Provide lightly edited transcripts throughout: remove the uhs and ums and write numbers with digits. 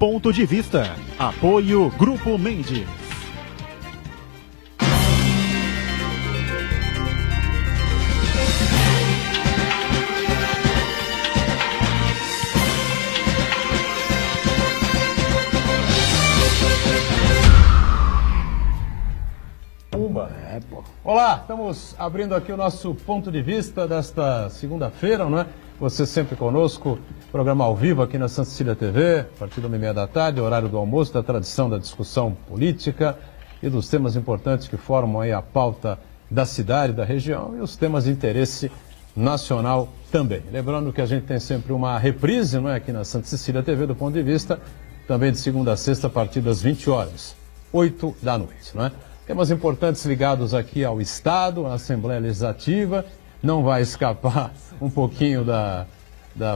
Ponto de Vista. Apoio Grupo Mendes. Olá, estamos abrindo aqui o nosso ponto de vista desta segunda-feira, não é? Você sempre conosco, programa ao vivo aqui na Santa Cecília TV, a partir da 1h30 da tarde, horário do almoço, da tradição da discussão política e dos temas importantes que formam aí a pauta da cidade, da região e os temas de interesse nacional também. Lembrando que a gente tem sempre uma reprise, não é? Aqui na Santa Cecília TV, do ponto de vista, também de segunda a sexta, a partir das 20 horas, 8 da noite, não é? Temas importantes ligados aqui ao Estado, à Assembleia Legislativa. Não vai escapar um pouquinho da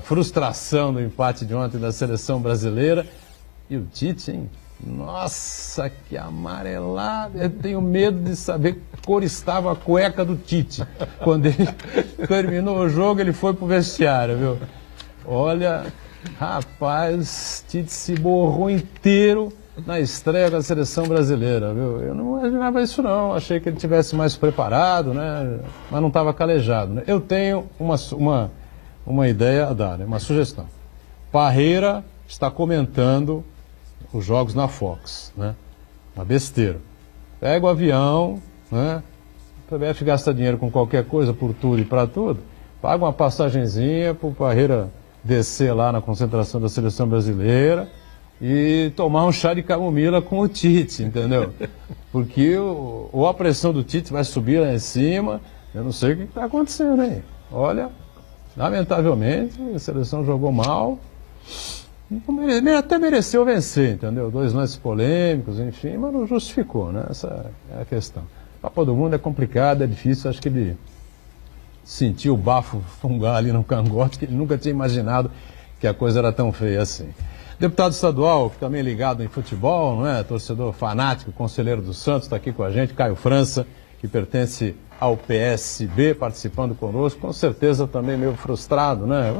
frustração do empate de ontem da seleção brasileira. E o Tite, hein? Nossa, que amarelado. Eu tenho medo de saber que cor estava a cueca do Tite. Quando ele terminou o jogo, ele foi pro vestiário, viu? Olha, rapaz, Tite se borrou inteiro na estreia da seleção brasileira, viu? Eu não imaginava isso não, achei que ele tivesse mais preparado, né? Mas não estava calejado, né? Eu tenho uma ideia a dar, né? Uma sugestão. Parreira está comentando os jogos na Fox, né? Uma besteira. Pega o avião, né? O PBF gasta dinheiro com qualquer coisa, por tudo e para tudo, paga uma passagenzinha para o Parreira descer lá na concentração da seleção brasileira e tomar um chá de camomila com o Tite, entendeu? Porque ou a pressão do Tite vai subir lá em cima, eu não sei o que está acontecendo aí. Olha, lamentavelmente, a seleção jogou mal, até mereceu vencer, entendeu? 2 lances polêmicos, enfim, mas não justificou, né? Essa é a questão. A Copa do Mundo é complicada, é difícil, acho que ele sentiu o bafo fungar ali no cangote, que ele nunca tinha imaginado que a coisa era tão feia assim. Deputado estadual, que também é ligado em futebol, não é? Torcedor fanático, conselheiro do Santos, está aqui com a gente, Caio França, que pertence ao PSB, participando conosco, com certeza também meio frustrado, né?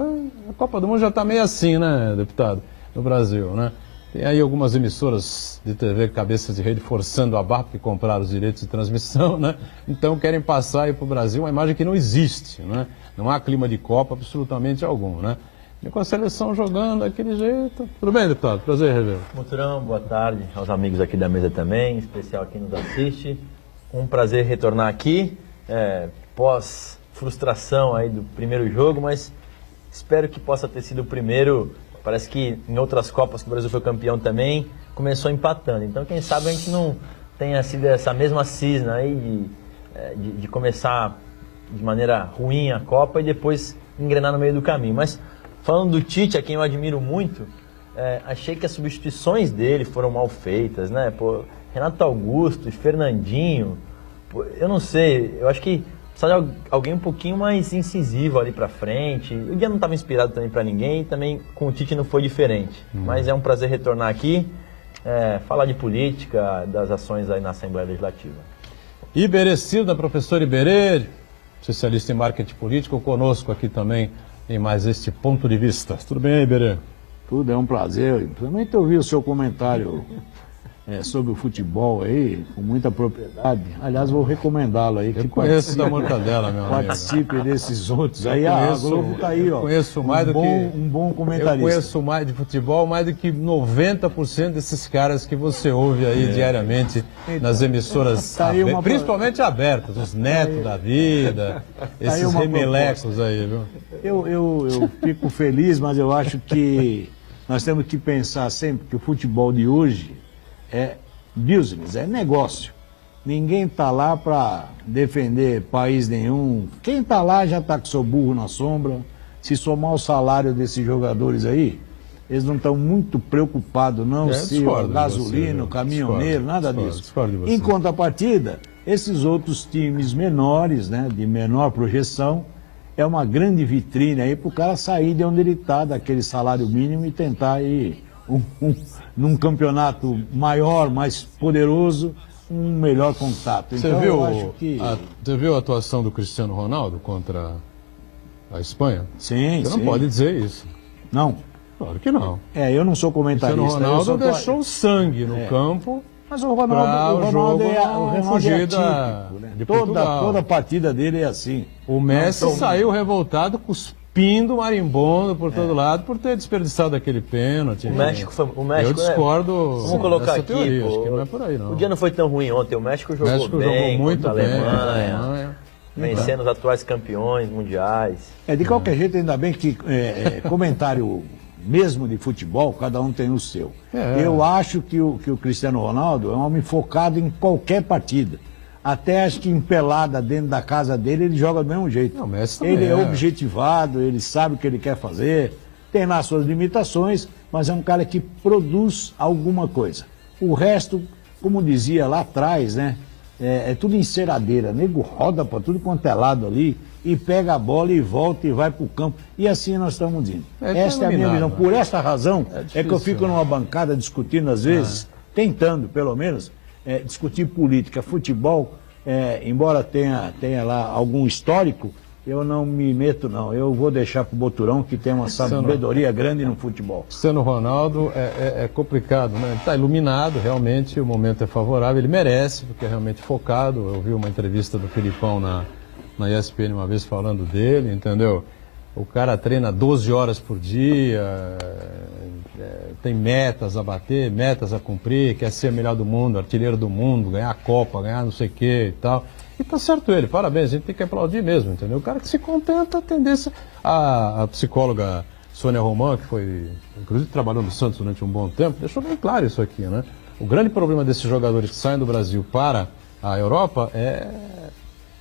A Copa do Mundo já está meio assim, né, deputado, no Brasil, né? Tem aí algumas emissoras de TV, cabeças de rede, forçando a barra porque compraram os direitos de transmissão, né? Então querem passar aí para o Brasil uma imagem que não existe, né? Não há clima de Copa absolutamente algum, né? E com a seleção jogando daquele jeito. Tudo bem, deputado? Prazer rever. Muturão, boa tarde aos amigos aqui da mesa também, em especial quem nos assiste. Um prazer retornar aqui, pós frustração aí do primeiro jogo, mas espero que possa ter sido o primeiro. Parece que em outras Copas que o Brasil foi campeão também, começou empatando. Então, quem sabe a gente não tenha sido essa mesma cisna aí de começar de maneira ruim a Copa e depois engrenar no meio do caminho. Mas falando do Tite, a quem eu admiro muito, achei que as substituições dele foram mal feitas, né? Pô, Renato Augusto e Fernandinho, pô, eu não sei, eu acho que precisa de alguém um pouquinho mais incisivo ali pra frente. O dia não estava inspirado também pra ninguém e também com o Tite não foi diferente. Mas é um prazer retornar aqui, falar de política, das ações aí na Assembleia Legislativa. Iberê Cirda, professor Iberê, especialista em marketing político, conosco aqui também em mais este ponto de vista. Tudo bem, Iberê? Tudo, é um prazer. Principalmente ouvir o seu comentário sobre o futebol aí, com muita propriedade. Aliás, vou recomendá-lo aí. Eu conheço da mortadela, meu amigo. Participe desses outros. Aí a Globo tá aí, ó. Conheço mais um bom comentarista. Eu conheço mais de futebol, mais do que 90% desses caras que você ouve aí diariamente nas emissoras, principalmente abertas, os netos da vida, esses remelecos aí, viu? Eu fico feliz, mas eu acho que nós temos que pensar sempre que o futebol de hoje é business, é negócio. Ninguém está lá para defender país nenhum. Quem está lá já está com seu burro na sombra. Se somar o salário desses jogadores aí, eles não estão muito preocupados, não, se o gasolina, o caminhoneiro, nada disso. Em contrapartida, esses outros times menores, né, de menor projeção, é uma grande vitrine aí para o cara sair de onde ele está, daquele salário mínimo, e tentar ir num campeonato maior, mais poderoso, um melhor contato. Então, você viu a atuação do Cristiano Ronaldo contra a Espanha? Sim, Você não pode dizer isso. Não. Claro que não. Eu não sou O comentarista. Cristiano Ronaldo deixou sangue no campo. Mas o Ronaldo é fugida atípico, né? de Portugal. Toda partida dele é assim. O Messi saiu revoltado, cuspindo, marimbondo por todo lado, por ter desperdiçado aquele pênalti. O México, eu discordo. Vamos colocar dessa aqui, teoria, pô, acho que não é por aí, não. O dia não foi tão ruim ontem. O México jogou bem, muito contra a bem. Alemanha, vencendo os atuais campeões mundiais. De qualquer jeito, ainda bem que comentário mesmo de futebol, cada um tem o seu. Eu acho que o Cristiano Ronaldo é um homem focado em qualquer partida. Até acho que em pelada dentro da casa dele, ele joga do mesmo jeito. Não, Messi também ele é objetivado, ele sabe o que ele quer fazer, tem lá suas limitações, mas é um cara que produz alguma coisa. O resto, como dizia lá atrás, né? É tudo enceradeira. Nego roda para tudo quanto é lado ali e pega a bola e volta e vai para o campo. E assim nós estamos indo. Esta é a minha visão. Por esta razão é que eu fico numa bancada discutindo, às vezes, tentando, pelo menos, discutir política, futebol, embora tenha lá algum histórico, eu não me meto, não. Eu vou deixar para o Boturão, que tem uma sabedoria grande no futebol. Cristiano Ronaldo é complicado, né? Ele está iluminado, realmente, o momento é favorável, ele merece, porque é realmente focado. Eu vi uma entrevista do Filipão na ESPN uma vez falando dele, entendeu? O cara treina 12 horas por dia, tem metas a bater, metas a cumprir, quer ser melhor do mundo, artilheiro do mundo, ganhar a Copa, ganhar não sei o que e tal. E tá certo ele, parabéns, a gente tem que aplaudir mesmo, entendeu? O cara que se contenta, a tendência... A psicóloga Sônia Román, que foi, inclusive trabalhou no Santos durante um bom tempo, deixou bem claro isso aqui, né? O grande problema desses jogadores que saem do Brasil para a Europa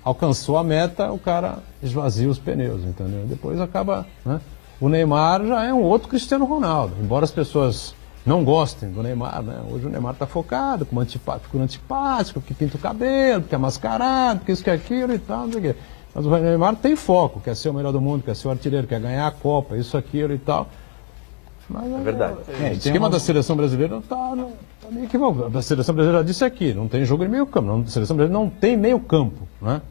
alcançou a meta, o cara esvazia os pneus, entendeu? Depois acaba, né? O Neymar já é um outro Cristiano Ronaldo, embora as pessoas não gostem do Neymar, né? Hoje o Neymar está focado, ficando antipático, que pinta o cabelo, que é mascarado, que isso, que aquilo e tal, não sei o quê. Mas o Neymar tem foco, quer ser o melhor do mundo, quer ser o artilheiro, quer ganhar a Copa, isso, aquilo e tal. Mas, É verdade. O esquema da seleção brasileira está meio equivocado. A seleção brasileira já disse aqui, não tem jogo de meio campo. A seleção brasileira não tem meio campo, né?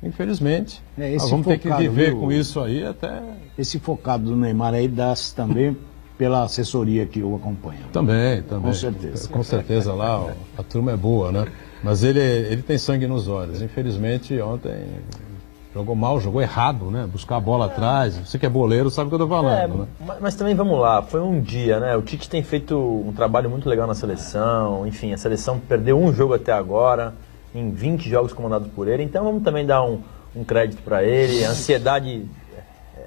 Infelizmente, nós vamos ter que viver com isso aí até... Esse focado do Neymar aí dá-se também pela assessoria que o acompanha. Também. Com certeza. Com certeza lá, a turma é boa, né? Mas ele tem sangue nos olhos. Infelizmente, ontem jogou mal, jogou errado, né? Buscar a bola atrás. Você que é boleiro sabe o que eu tô falando, né? Mas também vamos lá, foi um dia, né? O Tite tem feito um trabalho muito legal na seleção, enfim, a seleção perdeu um jogo até agora, em 20 jogos comandados por ele, então vamos também dar um crédito para ele. A ansiedade,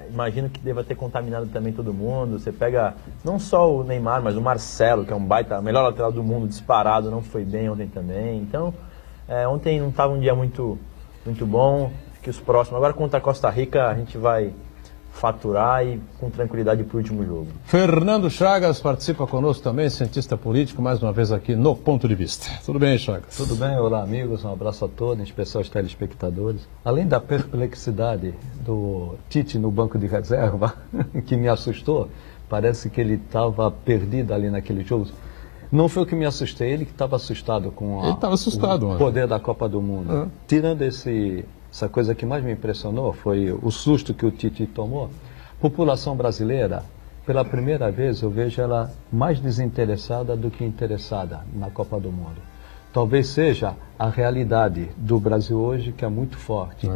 imagino que deva ter contaminado também todo mundo. Você pega não só o Neymar, mas o Marcelo, que é um baita, melhor lateral do mundo, disparado, não foi bem ontem também. Então, ontem não estava um dia muito bom. Acho que os próximos, agora contra a Costa Rica, a gente vai faturar e com tranquilidade para o último jogo. Fernando Chagas participa conosco também, cientista político, mais uma vez aqui no Ponto de Vista. Tudo bem, Chagas? Tudo bem, olá amigos, um abraço a todos, em especial aos telespectadores. Além da perplexidade do Tite no banco de reserva, que me assustou, parece que ele estava perdido ali naquele jogo. Não foi o que me assustei, ele que estava assustado com o poder da Copa do Mundo. Tirando essa coisa que mais me impressionou foi o susto que o Tite tomou. População brasileira, pela primeira vez eu vejo ela mais desinteressada do que interessada na Copa do Mundo. Talvez seja a realidade do Brasil hoje, que é muito forte.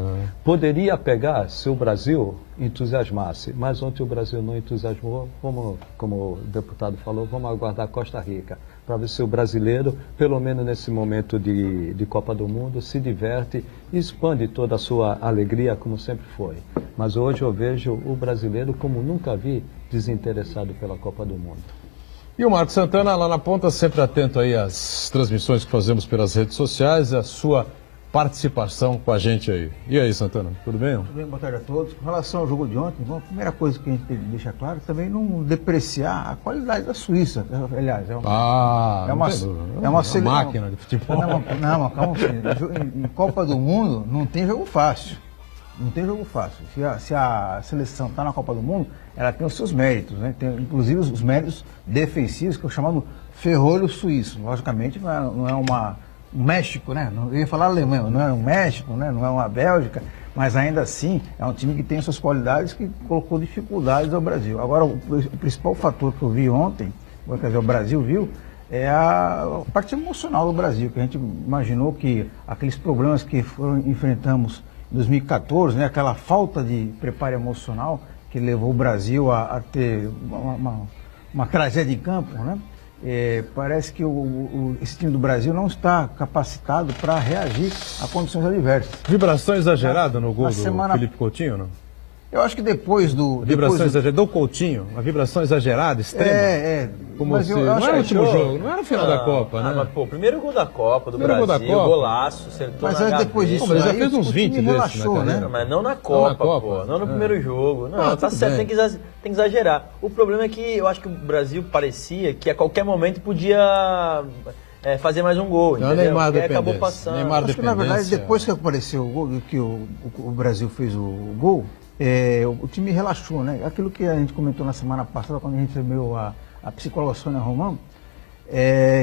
Poderia pegar se o Brasil entusiasmasse, mas ontem o Brasil não entusiasmou. Como o deputado falou, vamos aguardar Costa Rica, para ver se o brasileiro, pelo menos nesse momento de Copa do Mundo, se diverte e expande toda a sua alegria, como sempre foi. Mas hoje eu vejo o brasileiro, como nunca vi, desinteressado pela Copa do Mundo. E o Marcos Santana, lá na ponta, sempre atento aí às transmissões que fazemos pelas redes sociais, a sua participação com a gente aí. E aí, Santana, tudo bem? Tudo bem, boa tarde a todos. Com relação ao jogo de ontem, a primeira coisa que a gente tem que deixar claro é também não depreciar a qualidade da Suíça. Aliás, é uma máquina de futebol. Não, calma. Em Copa do Mundo não tem jogo fácil. Não tem jogo fácil. Se a seleção está na Copa do Mundo, ela tem os seus méritos, né? Tem, inclusive os méritos defensivos, que é o chamado ferrolho suíço. Logicamente, não é um México, né? Eu ia falar Alemanha, não é um México, né? Não é uma Bélgica. Mas ainda assim, é um time que tem suas qualidades, que colocou dificuldades ao Brasil. Agora, o principal fator que eu vi ontem, quer dizer, o Brasil viu, é a parte emocional do Brasil, que a gente imaginou que aqueles problemas que enfrentamos em 2014, né, aquela falta de preparo emocional que levou o Brasil a ter uma tragédia em campo, né? Parece que esse time do Brasil não está capacitado para reagir a condições adversas. Vibração exagerada no gol Na do semana- Felipe Coutinho, não? Eu acho que depois do... Vibração exagerada do Coutinho, uma vibração exagerada, extrema. Como mas se... eu Não acho era o que último jogo, não era o final da Copa, né? Mas, pô, primeiro gol da Copa do Primeiro Brasil, gol da Copa. golaço, acertou Mas na aí depois gaveta. disso Pô, mas ele já aí, fez uns o 20 time desses relaxou, na né? carreira. Mas não na Copa, Copa. pô. Não no primeiro jogo. Não, tá tudo certo, bem. tem que exagerar. O problema é que eu acho que o Brasil parecia que a qualquer momento podia fazer mais um gol, Então, entendeu? Neymar E aí acabou dependência. passando. Neymar Acho que, na verdade, dependência. depois que apareceu o gol, que o Brasil fez o gol, o time relaxou, né? Aquilo que a gente comentou na semana passada, quando a gente recebeu a psicóloga Sônia Romão,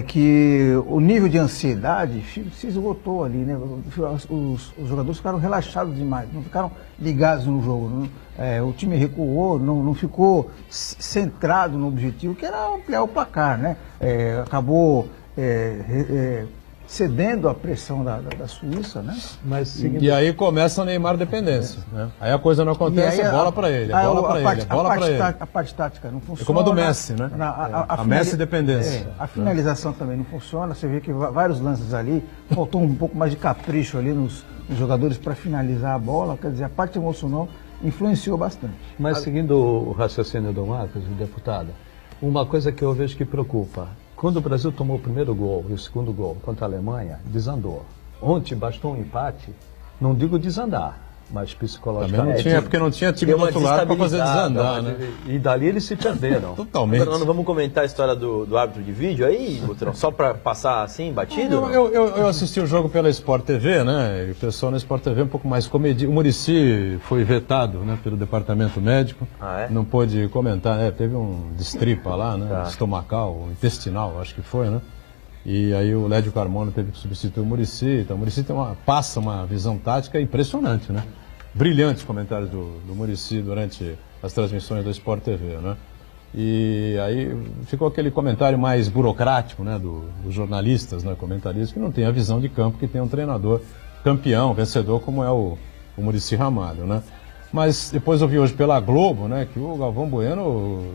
que o nível de ansiedade se esgotou ali, né? Os jogadores ficaram relaxados demais, não ficaram ligados no jogo. O time recuou, não ficou centrado no objetivo, que era ampliar o placar, né? Acabou cedendo à pressão da Suíça, né? Mas seguindo E aí começa a Neymar dependência, né? Aí a coisa não acontece, E aí bola pra ele, bola pra ele, bola pra ele. A parte tática não funciona. É como a do Messi, né? A Messi dependência. A finalização também não funciona. Você vê que vários lances ali, faltou um pouco mais de capricho ali nos jogadores para finalizar a bola. Quer dizer, a parte emocional influenciou bastante. Mas seguindo o raciocínio do Marcos, o deputado, uma coisa que eu vejo que preocupa, quando o Brasil tomou o primeiro gol e o segundo gol contra a Alemanha, desandou. Ontem bastou um empate, não digo desandar, mas Também psicologicamente. não tinha, porque não tinha time Deu do uma outro lado pra fazer desestabilizada, desandar, né? E dali eles se perderam. Totalmente. Agora, nós não vamos comentar a história do árbitro de vídeo aí, Butrão? Só pra passar assim, batido? não? Eu assisti o jogo pela Sport TV, né? E o pessoal na Sport TV é um pouco mais comedido. O Muricy foi vetado, né, pelo departamento médico. Ah, é? Não pôde comentar, teve um destripa lá, né? Tá. Estomacal, intestinal, acho que foi, né? E aí o Lédio Carmona teve que substituir o Muricy. Então o Muricy passa uma visão tática impressionante, né? Brilhantes comentários do Muricy durante as transmissões da Sport TV, né? E aí ficou aquele comentário mais burocrático, né, dos jornalistas, né, comentaristas, que não tem a visão de campo que tem um treinador campeão, vencedor, como é o Muricy Ramalho, né? Mas depois eu vi hoje pela Globo, né, que o Galvão Bueno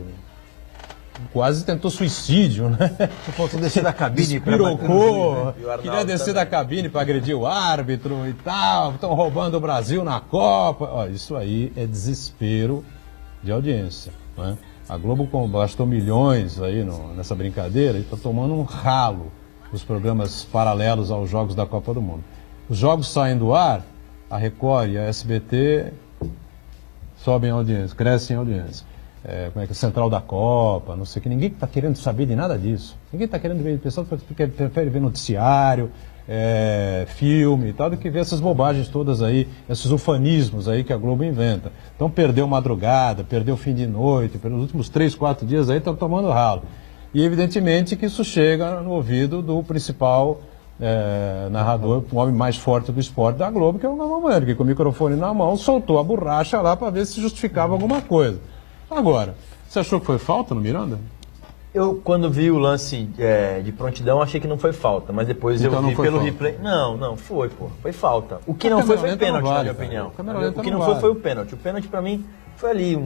quase tentou suicídio, né? Faltou descer da cabine para Pirocou, E o Arnaldo queria descer também. da cabine para agredir o árbitro e tal, estão roubando o Brasil na Copa. Ó, isso aí é desespero de audiência, né? A Globo gastou milhões aí nessa brincadeira e está tomando um ralo dos programas paralelos aos Jogos da Copa do Mundo. Os jogos saem do ar, a Record e a SBT sobem a audiência, crescem a audiência. Como é que é? Central da Copa, não sei o que. Ninguém está querendo saber de nada disso. Ninguém está querendo ver, o pessoal prefere ver noticiário, filme e tal, do que ver essas bobagens todas aí, esses ufanismos aí que a Globo inventa. Então perdeu madrugada, perdeu fim de noite, pelos últimos 3, 4 dias aí estão tomando ralo. E evidentemente que isso chega no ouvido do principal narrador, o homem mais forte do esporte da Globo, que é o Galvão Bueno, que com o microfone na mão soltou a borracha lá para ver se justificava alguma coisa. Agora, você achou que foi falta no Miranda? Eu, quando vi o lance de prontidão, achei que não foi falta, mas depois Então eu não vi foi pelo falta. replay. Não, foi, pô. Foi falta. O que A não foi câmera lenta pênalti, não na vale, minha cara. opinião. A câmera O lenta que não não vale. foi o pênalti. O pênalti, pra mim, foi ali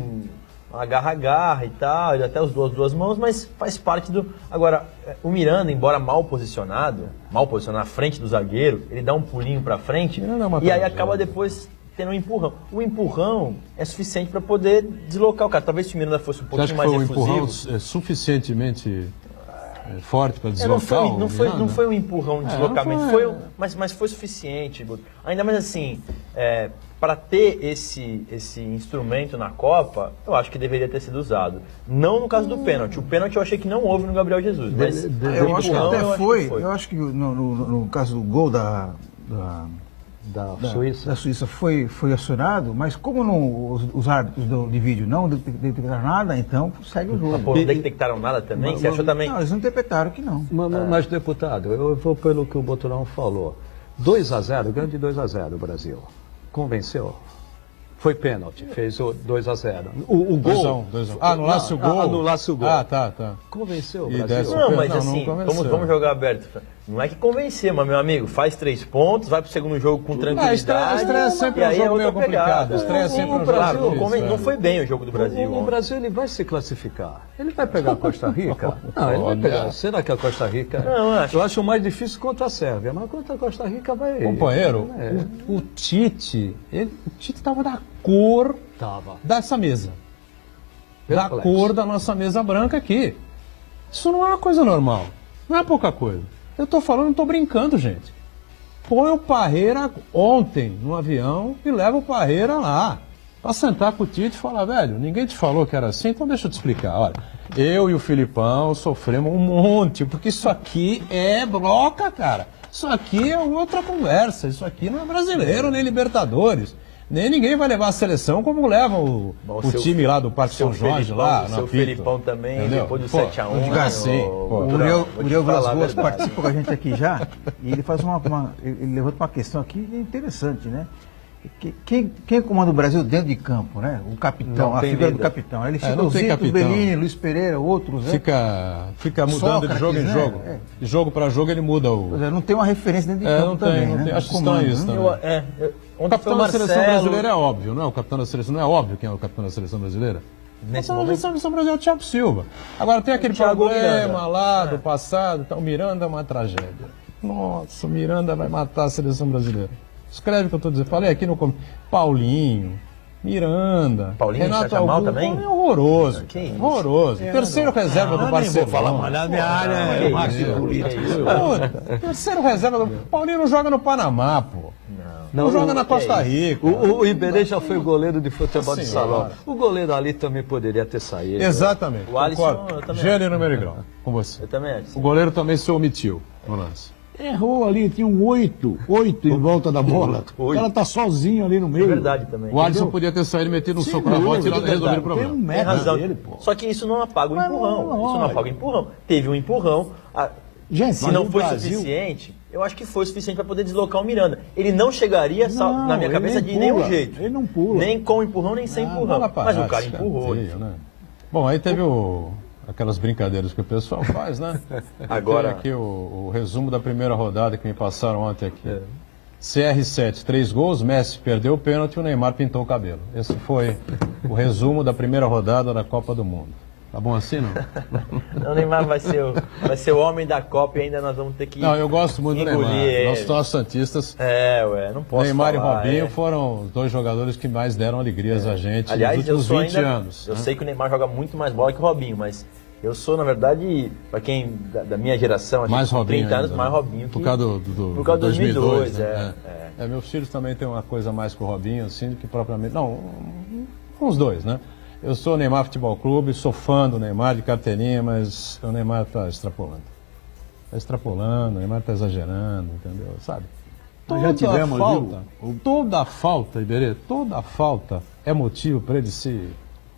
uma garra-garra e tal, até as duas mãos, mas faz parte do... Agora, o Miranda, embora mal posicionado à frente do zagueiro, ele dá um pulinho pra frente Miranda é uma e aí tragédia. acaba depois tendo um empurrão. O empurrão é suficiente para poder deslocar o cara. Talvez se o Miranda fosse um Você acha pouquinho que mais foi um empurrão efusivo... suficientemente forte para não deslocar o Miranda? não foi um empurrão de deslocamento, não foi foi. mas foi suficiente. Ainda mais assim, para ter esse instrumento na Copa, eu acho que deveria ter sido usado. Não no caso do pênalti. O pênalti eu achei que não houve no Gabriel Jesus. Mas Eu acho que empurrão, até eu acho foi. que foi. Eu acho que no caso do gol da Suíça. Suíça foi acionado, mas como os árbitros de vídeo não detectaram nada, então segue o jogo. Pô, não detectaram nada também? Você achou também? Não, eles não interpretaram que não. Mas, deputado, eu vou pelo que o Boturão falou. 2-0, ganho de 2-0 o Brasil. convenceu. Foi pênalti, fez o 2-0. O gol... 2-1. Ah, anulasse o gol? Anulasse o gol. Ah, tá. Convenceu o E Brasil. desse- Não, mas Não, assim, não convenceu. vamos jogar aberto. Não é que convencer, mas, meu amigo, faz 3 pontos, vai pro segundo jogo com tranquilidade. estreia sempre e é um aí jogo outra meio pegada. complicado. Estreia sempre é um jogo Claro, difícil, não foi bem o jogo do Brasil. O ontem. Brasil ele vai se classificar. Ele vai pegar a Costa Rica? Não, ele vai pegar. Será que a Costa Rica... Não, eu acho mais difícil contra a Sérvia, mas contra a Costa Rica vai... Companheiro, o Tite estava da cor Tava. dessa mesa. Da Perplexo. cor da nossa mesa branca aqui. Isso não é uma coisa normal. Não é pouca coisa. Eu tô falando, não tô brincando, gente. Põe o Parreira ontem no avião e leva o Parreira lá. Pra sentar com o Tite e falar, velho, ninguém te falou que era assim, então deixa eu te explicar. Olha, eu e o Filipão sofremos um monte, porque isso aqui é broca, cara. Isso aqui é outra conversa. Isso aqui não é brasileiro, nem Libertadores. Nem ninguém vai levar a seleção como leva o time lá do Parque São Jorge, lá na seu Pito. Felipão também, Entendeu? depois do Pô, 7-1. não diga assim, pô. O Uriel Vilas Boas participa com a gente aqui já, e ele faz ele levanta uma questão aqui interessante, né? Quem comanda o Brasil dentro de campo, né? O capitão, Não a tem figura líder. do capitão. Ele fica não o tem Zito, capitão. Bellini, Luiz Pereira, outros, né? Fica mudando de jogo em Sócrates, jogo. né? De jogo para jogo ele muda o... Pois é, não tem uma referência dentro de campo não tem, também, não né? tem. Acho O comando, estranho isso né? também. O Ontem foi capitão o da seleção Marcelo. brasileira é óbvio, não é? O capitão da seleção não é óbvio quem é o capitão da seleção brasileira? O Nesse capitão da momento, seleção brasileira é o Thiago Silva. Agora tem aquele Thiago problema Miranda. lá do passado. Então, o Miranda é uma tragédia. Nossa, o Miranda vai matar a seleção brasileira. Escreve o que eu estou dizendo. Falei aqui no começo. Paulinho, Miranda, Paulinho Renato você acha mal Augusto. também? É horroroso. Que isso? Horroroso. Terceiro reserva do Barcelona. Vou falar mais na minha área, que é isso, máquina que política. isso. Puta, terceiro reserva do... Paulinho não joga no Panamá, pô. Não joga na Costa Rica. O Iberê já foi goleiro de futebol de Senhora. salão. O goleiro ali também poderia ter saído. Exatamente. O Alisson, concordo. eu também Gênero número grau, com você. Eu também acho. O goleiro também se omitiu no lance. Errou ali, tinha um 8 em volta da bola. O cara tá sozinho ali no meio. É verdade também. O Alisson podia ter saído, metido um soco na bola e resolvido o Tem um problema. Tem metro razão. dele, pô. Só que isso não apaga o Mas empurrão. não, Isso não apaga o empurrão. Teve um empurrão. Gente, Se mas não o foi Brasil- suficiente, eu acho que foi suficiente para poder deslocar o Miranda. Ele não chegaria, Não, na minha ele cabeça, nem de nenhum pula, jeito. ele não pula. Nem com empurrão, nem sem empurrão. Bola Mas o parada, cara empurrou. escanteio, né? Bom, aí teve aquelas brincadeiras que o pessoal faz, né? Agora- Tem aqui o resumo da primeira rodada que me passaram ontem aqui. CR7, 3 gols, Messi perdeu o pênalti e o Neymar pintou o cabelo. Esse foi o resumo da primeira rodada da Copa do Mundo. Tá bom assim, não? O Neymar vai ser o homem da Copa e ainda nós vamos ter que Não, eu gosto muito do engolir Neymar. ele. Nós santistas, Não posso Neymar falar, e Robinho é. foram os dois jogadores que mais deram alegrias a gente Aliás, nos eu últimos sou 20 ainda, anos. eu né? sei que o Neymar joga muito mais bola que o Robinho, mas eu sou, na verdade, para quem da minha geração, Mais com Robinho 30 anos, ainda, mais né? Robinho que Por causa do por causa do 2002, né? Meus filhos também têm uma coisa mais com o Robinho, assim, do que propriamente... Não, com os dois, né? Eu sou Neymar Futebol Clube, sou fã do Neymar de carteirinha, mas o Neymar está extrapolando. Está extrapolando, o Neymar está exagerando, entendeu? Sabe? Nós já tivemos, Toda falta, Iberê, toda falta é motivo para ele se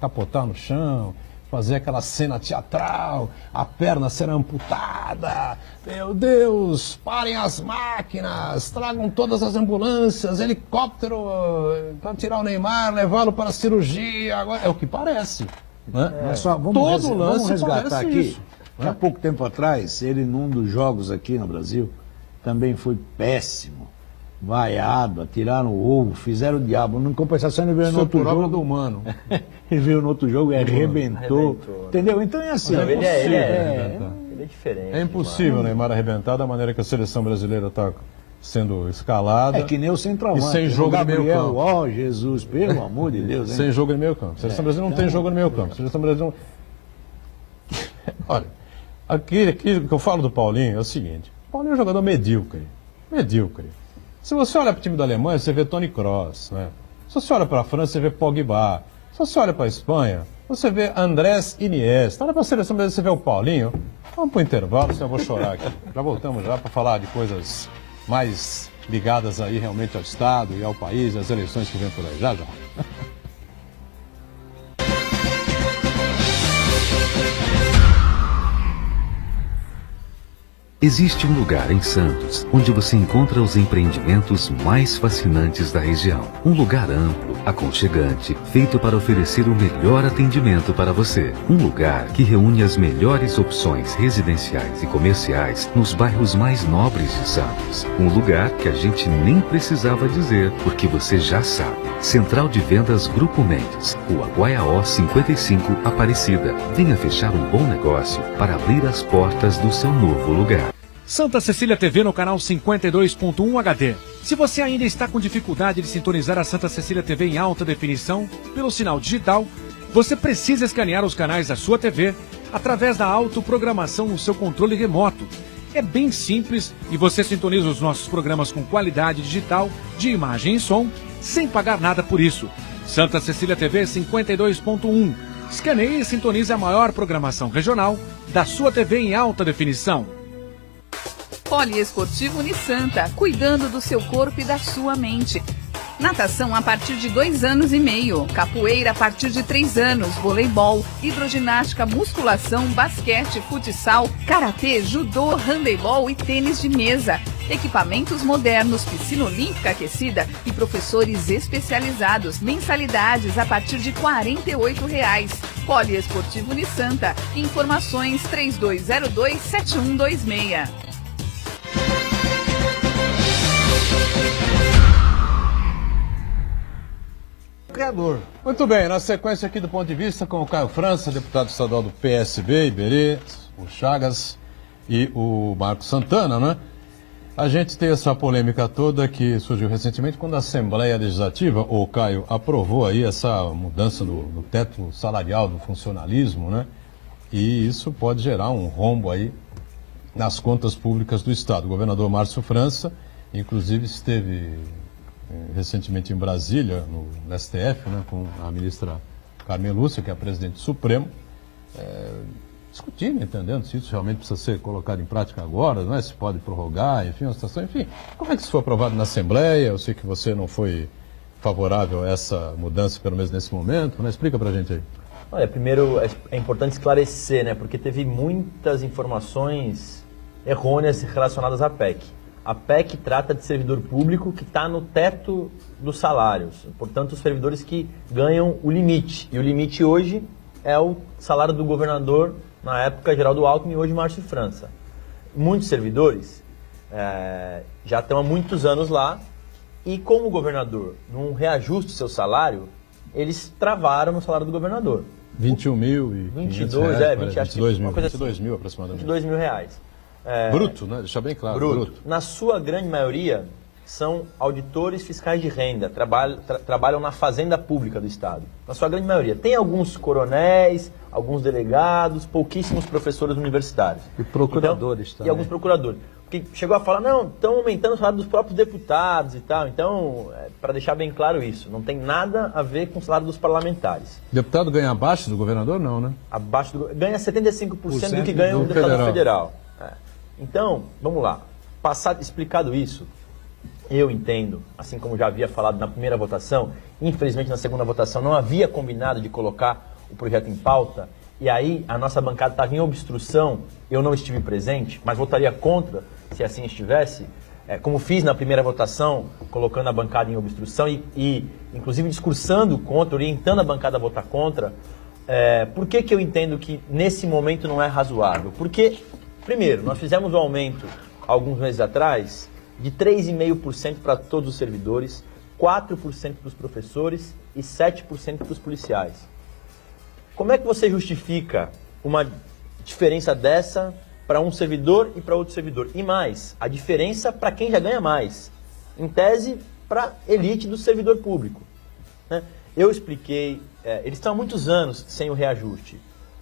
capotar no chão, fazer aquela cena teatral, a perna ser amputada. Meu Deus, parem as máquinas, tragam todas as ambulâncias, helicóptero para tirar o Neymar, levá-lo para a cirurgia. Agora, é o que parece. Né? Mas só, Todo vamos lance resgatar parece aqui. isso, Há pouco tempo atrás, ele num dos jogos aqui no Brasil, também foi péssimo. Vaiado, atiraram o ovo, fizeram o diabo. Em compensação, ele veio no Isso outro por obra jogo. do humano. Ele veio no outro jogo e arrebentou. Arrebentou. Entendeu? Então é assim. Não, ele é diferente. É impossível o Neymar arrebentar da maneira que a seleção brasileira está sendo escalada. É que nem o centroavante. E sem O jogo no meio Gabriel, campo. ó, Jesus, pelo amor de Deus, hein? Sem jogo no meio campo. A seleção brasileira não tem jogo no meio campo. A seleção brasileira não... Olha, aquilo que eu falo do Paulinho é o seguinte. O Paulinho é um jogador medíocre. Medíocre. Se você olha para o time da Alemanha, você vê Toni Kroos, né? Se você olha para a França, você vê Pogba. Se você olha para a Espanha, você vê Andrés Iniesta. Olha para a seleção brasileira, você vê o Paulinho. Vamos para o intervalo, senão eu vou chorar aqui. Já voltamos já para falar de coisas mais ligadas aí realmente ao Estado e ao país, e às eleições que vem por aí. Já, já. Existe um lugar em Santos onde você encontra os empreendimentos mais fascinantes da região. Um lugar amplo, aconchegante, feito para oferecer o melhor atendimento para você. Um lugar que reúne as melhores opções residenciais e comerciais nos bairros mais nobres de Santos. Um lugar que a gente nem precisava dizer, porque você já sabe. Central de Vendas Grupo Mendes, Rua Guaiaó 55, Aparecida. Venha fechar um bom negócio para abrir as portas do seu novo lugar. Santa Cecília TV no canal 52.1 HD. Se você ainda está com dificuldade de sintonizar a Santa Cecília TV em alta definição pelo sinal digital, você precisa escanear os canais da sua TV através da autoprogramação no seu controle remoto. É bem simples e você sintoniza os nossos programas com qualidade digital, de imagem e som, sem pagar nada por isso. Santa Cecília TV 52.1. Escaneie e sintonize a maior programação regional da sua TV em alta definição. Poliesportivo Unisanta, cuidando do seu corpo e da sua mente. Natação a partir de 2 anos e meio, capoeira a partir de 3 anos, voleibol, hidroginástica, musculação, basquete, futsal, karatê, judô, handebol e tênis de mesa. Equipamentos modernos, piscina olímpica aquecida e professores especializados. Mensalidades a partir de R$ 48,00. Poliesportivo Unisanta. Informações 3202-7126. Criador. Muito bem, na sequência aqui do ponto de vista com o Caio França, deputado estadual do PSB, Iberê, o Chagas e o Marcos Santana, né? A gente tem essa polêmica toda que surgiu recentemente quando a Assembleia Legislativa, o Caio, aprovou aí essa mudança do teto salarial do funcionalismo, né? E isso pode gerar um rombo aí nas contas públicas do Estado. O governador Márcio França, inclusive, esteve recentemente em Brasília, no STF, né, com a ministra Carmen Lúcia, que é a presidente do Supremo, discutindo, entendendo se isso realmente precisa ser colocado em prática agora, né, se pode prorrogar, enfim, uma situação, enfim. Como é que isso foi aprovado na Assembleia? Eu sei que você não foi favorável a essa mudança, pelo menos nesse momento, né? Explica pra gente aí. Olha, primeiro é importante esclarecer, né, porque teve muitas informações errôneas relacionadas à PEC. A PEC trata de servidor público que está no teto dos salários, portanto, os servidores que ganham o limite. E o limite hoje é o salário do governador, na época, Geraldo Alckmin, e hoje Márcio França. Muitos servidores já estão há muitos anos lá e, como o governador não reajusta o seu salário, eles travaram no salário do governador. 21 mil e 22, 22 mil, uma coisa 22 assim, mil aproximadamente. 22 mil reais. Bruto, né? Deixar bem claro. Bruto. Na sua grande maioria, são auditores fiscais de renda, trabalham na fazenda pública do Estado. Na sua grande maioria. Tem alguns coronéis, alguns delegados, pouquíssimos professores universitários. E procuradores também. E alguns procuradores. Porque chegou a falar, não, estão aumentando o salário dos próprios deputados e tal. Então, para deixar bem claro isso, não tem nada a ver com o salário dos parlamentares. Deputado ganha abaixo do governador? Não, né? Abaixo do, ganha 75% do que ganha um deputado federal. Então, vamos lá. Explicado isso, eu entendo, assim como já havia falado na primeira votação, infelizmente na segunda votação não havia combinado de colocar o projeto em pauta, e aí a nossa bancada estava em obstrução, eu não estive presente, mas votaria contra se assim estivesse, como fiz na primeira votação, colocando a bancada em obstrução e inclusive discursando contra, orientando a bancada a votar contra. Por que eu entendo que nesse momento não é razoável? Porque, primeiro, nós fizemos um aumento alguns meses atrás de 3,5% para todos os servidores, 4% para os professores e 7% para os policiais. Como é que você justifica uma diferença dessa para um servidor e para outro servidor? E mais, a diferença para quem já ganha mais. Em tese, para a elite do servidor público. Né? Eu expliquei, eles estão há muitos anos sem o reajuste.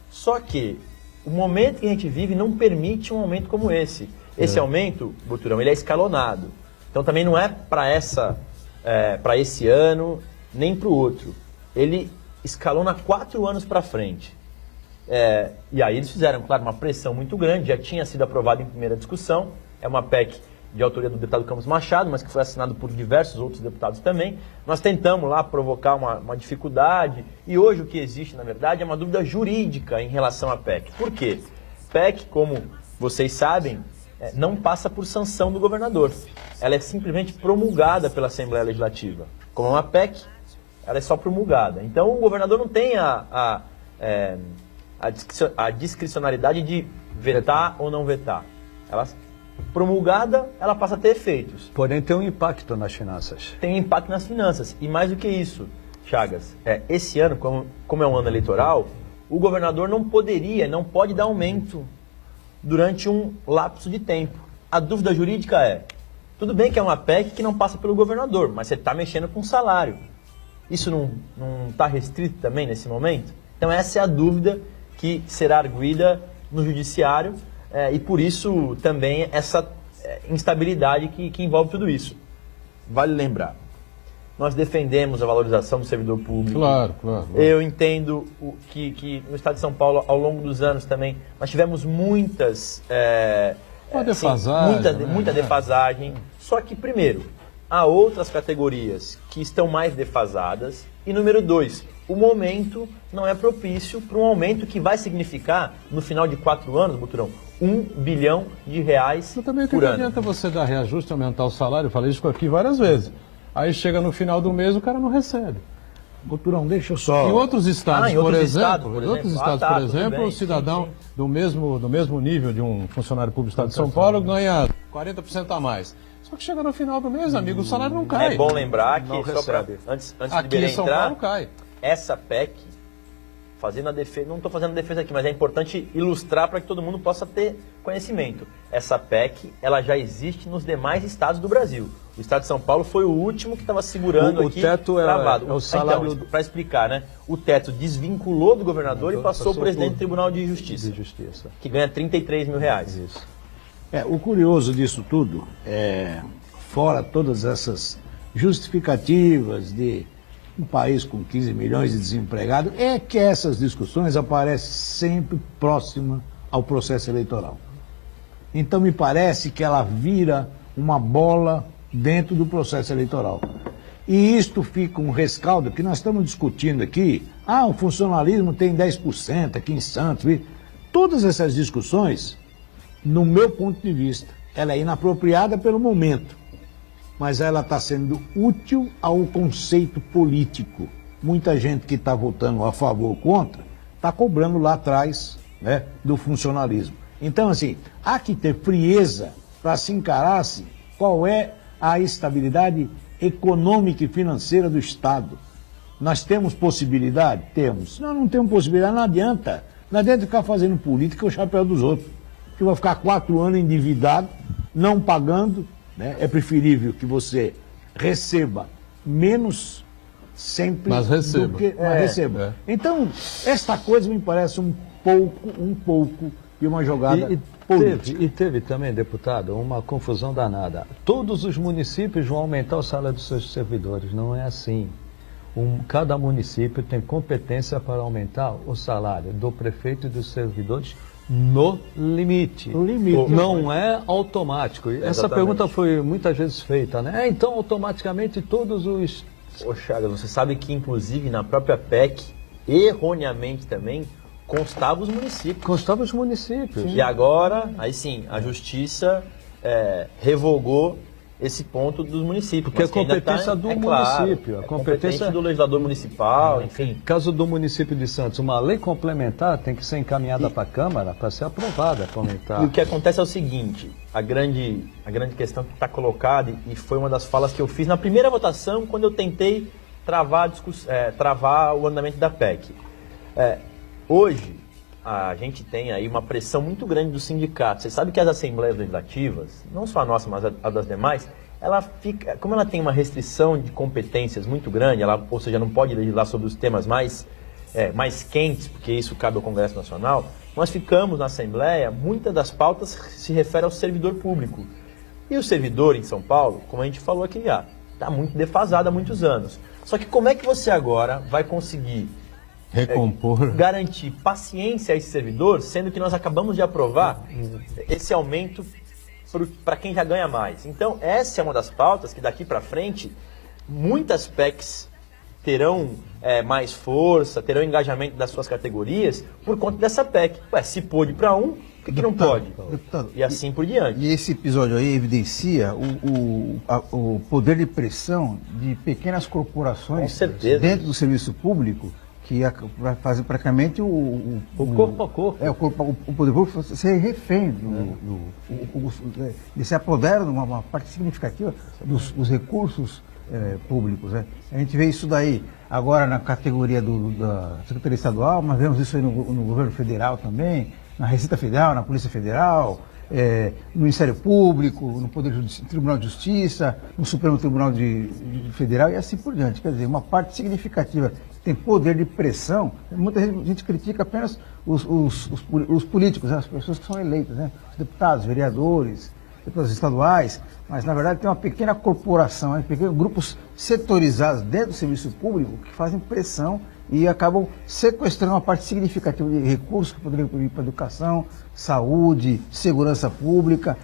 Só que o momento que a gente vive não permite um aumento como esse. Esse aumento, Boturão, ele é escalonado. Então também não é para esse ano, nem para o outro. Ele escalona 4 anos para frente. E aí eles fizeram, claro, uma pressão muito grande, já tinha sido aprovado em primeira discussão, é uma PEC de autoria do deputado Campos Machado, mas que foi assinado por diversos outros deputados também. Nós tentamos lá provocar uma dificuldade, e hoje o que existe, na verdade, é uma dúvida jurídica em relação à PEC. Por quê? PEC, como vocês sabem, não passa por sanção do governador. Ela é simplesmente promulgada pela Assembleia Legislativa. Como é uma PEC, ela é só promulgada. Então o governador não tem a discricionalidade de vetar ou não vetar. Ela promulgada, ela passa a ter efeitos. Porém, tem um impacto nas finanças. Tem impacto nas finanças. E mais do que isso, Chagas, esse ano, como é um ano eleitoral, o governador não pode dar aumento durante um lapso de tempo. A dúvida jurídica é, tudo bem que é uma PEC que não passa pelo governador, mas você está mexendo com salário. Isso não está restrito também nesse momento? Então essa é a dúvida que será arguida no judiciário e por isso também essa instabilidade que envolve tudo isso. Vale lembrar, nós defendemos a valorização do servidor público. Claro. Eu entendo que no estado de São Paulo, ao longo dos anos também, nós tivemos muita defasagem. Só que, primeiro, há outras categorias que estão mais defasadas. E, número 2, o momento não é propício para um aumento que vai significar, no final de 4 anos, Buturão, R$1 bilhão Mas também por que ano. adianta você dar reajuste, aumentar o salário, eu falei isso aqui várias vezes. Aí chega no final do mês, o cara não recebe. Boturão, deixa eu só... Em outros estados, em por outros exemplo, estados, tudo bem, o cidadão sim. do mesmo nível de um funcionário público do estado de São Paulo ganha 40% a mais. Só que chega no final do mês, amigo, o salário não cai. É bom lembrar que, Não recebe. antes de Aqui Belém em São entrar, Paulo cai. essa PEC, fazendo a defesa, não estou fazendo a defesa aqui, mas é importante ilustrar para que todo mundo possa ter conhecimento. Essa PEC, ela já existe nos demais estados do Brasil. O estado de São Paulo foi o último que estava segurando O aqui, teto travado. é o salário... Então, para explicar, né? O teto desvinculou do governador e passou para o presidente do Tribunal de Justiça, que ganha R$33 mil. Isso. O curioso disso tudo, fora todas essas justificativas de um país com 15 milhões de desempregados, é que essas discussões aparecem sempre próximas ao processo eleitoral. Então me parece que ela vira uma bola dentro do processo eleitoral. E isto fica um rescaldo que nós estamos discutindo aqui. O funcionalismo tem 10% aqui em Santos. Todas essas discussões, no meu ponto de vista, ela é inapropriada pelo momento, mas ela está sendo útil ao conceito político. Muita gente que está votando a favor ou contra está cobrando lá atrás, né, do funcionalismo. Então, assim, há que ter frieza para se encarar qual é a estabilidade econômica e financeira do Estado. Nós temos possibilidade? Temos. Nós não temos possibilidade, não adianta. Não adianta ficar fazendo política o chapéu dos outros. Que vai ficar 4 anos endividado, não pagando, né? É preferível que você receba menos sempre Mas receba. do que receba. Então, esta coisa me parece um pouco de uma jogada política. E teve também, deputado, uma confusão danada. Todos os municípios vão aumentar o salário dos seus servidores. Não é assim. Cada município tem competência para aumentar o salário do prefeito e dos servidores no limite. No limite. Não é automático. Essa pergunta foi muitas vezes feita, né? Então, automaticamente, todos os... Ô Chagas, você sabe que, inclusive, na própria PEC, erroneamente também, constava os municípios. Constava os municípios. E agora, aí sim, a Justiça revogou esse ponto dos municípios. Porque mas a competência do município. A competência do legislador municipal, enfim. Caso do município de Santos, uma lei complementar tem que ser encaminhada para a Câmara para ser aprovada, E o que acontece é o seguinte, a grande questão que está colocada, e foi uma das falas que eu fiz na primeira votação, quando eu tentei travar o andamento da PEC. Hoje, a gente tem aí uma pressão muito grande dos sindicatos. Você sabe que as assembleias legislativas, não só a nossa, mas a das demais, como ela tem uma restrição de competências muito grande, ou seja, não pode legislar sobre os temas mais quentes, porque isso cabe ao Congresso Nacional, nós ficamos na Assembleia, muitas das pautas se referem ao servidor público. E o servidor em São Paulo, como a gente falou aqui já, está muito defasado há muitos anos. Só que como é que você agora vai conseguir garantir paciência a esse servidor, sendo que nós acabamos de aprovar esse aumento para quem já ganha mais? Então, essa é uma das pautas que daqui para frente, muitas PECs terão mais força, terão engajamento das suas categorias por conta dessa PEC. Se pôde para um, Por que não pode? Deputado, E assim por diante. E esse episódio aí evidencia o poder de pressão de pequenas corporações Com certeza. dentro do serviço público que vai fazer praticamente o corpo a corpo. O poder público ser refém, de se apoderar de uma parte significativa dos recursos públicos. Né? A gente vê isso daí agora na categoria da Secretaria Estadual, mas vemos isso aí no governo federal também, na Receita Federal, na Polícia Federal, no Ministério Público, no Tribunal de Justiça, no Supremo Tribunal Federal e assim por diante. Quer dizer, uma parte significativa que tem poder de pressão. Muita gente critica apenas os políticos, né? As pessoas que são eleitas, né? Os deputados, vereadores, deputados estaduais, mas na verdade tem uma pequena corporação, pequenos grupos setorizados dentro do serviço público que fazem pressão e acabam sequestrando uma parte significativa de recursos que poderiam ir para educação, saúde, segurança pública,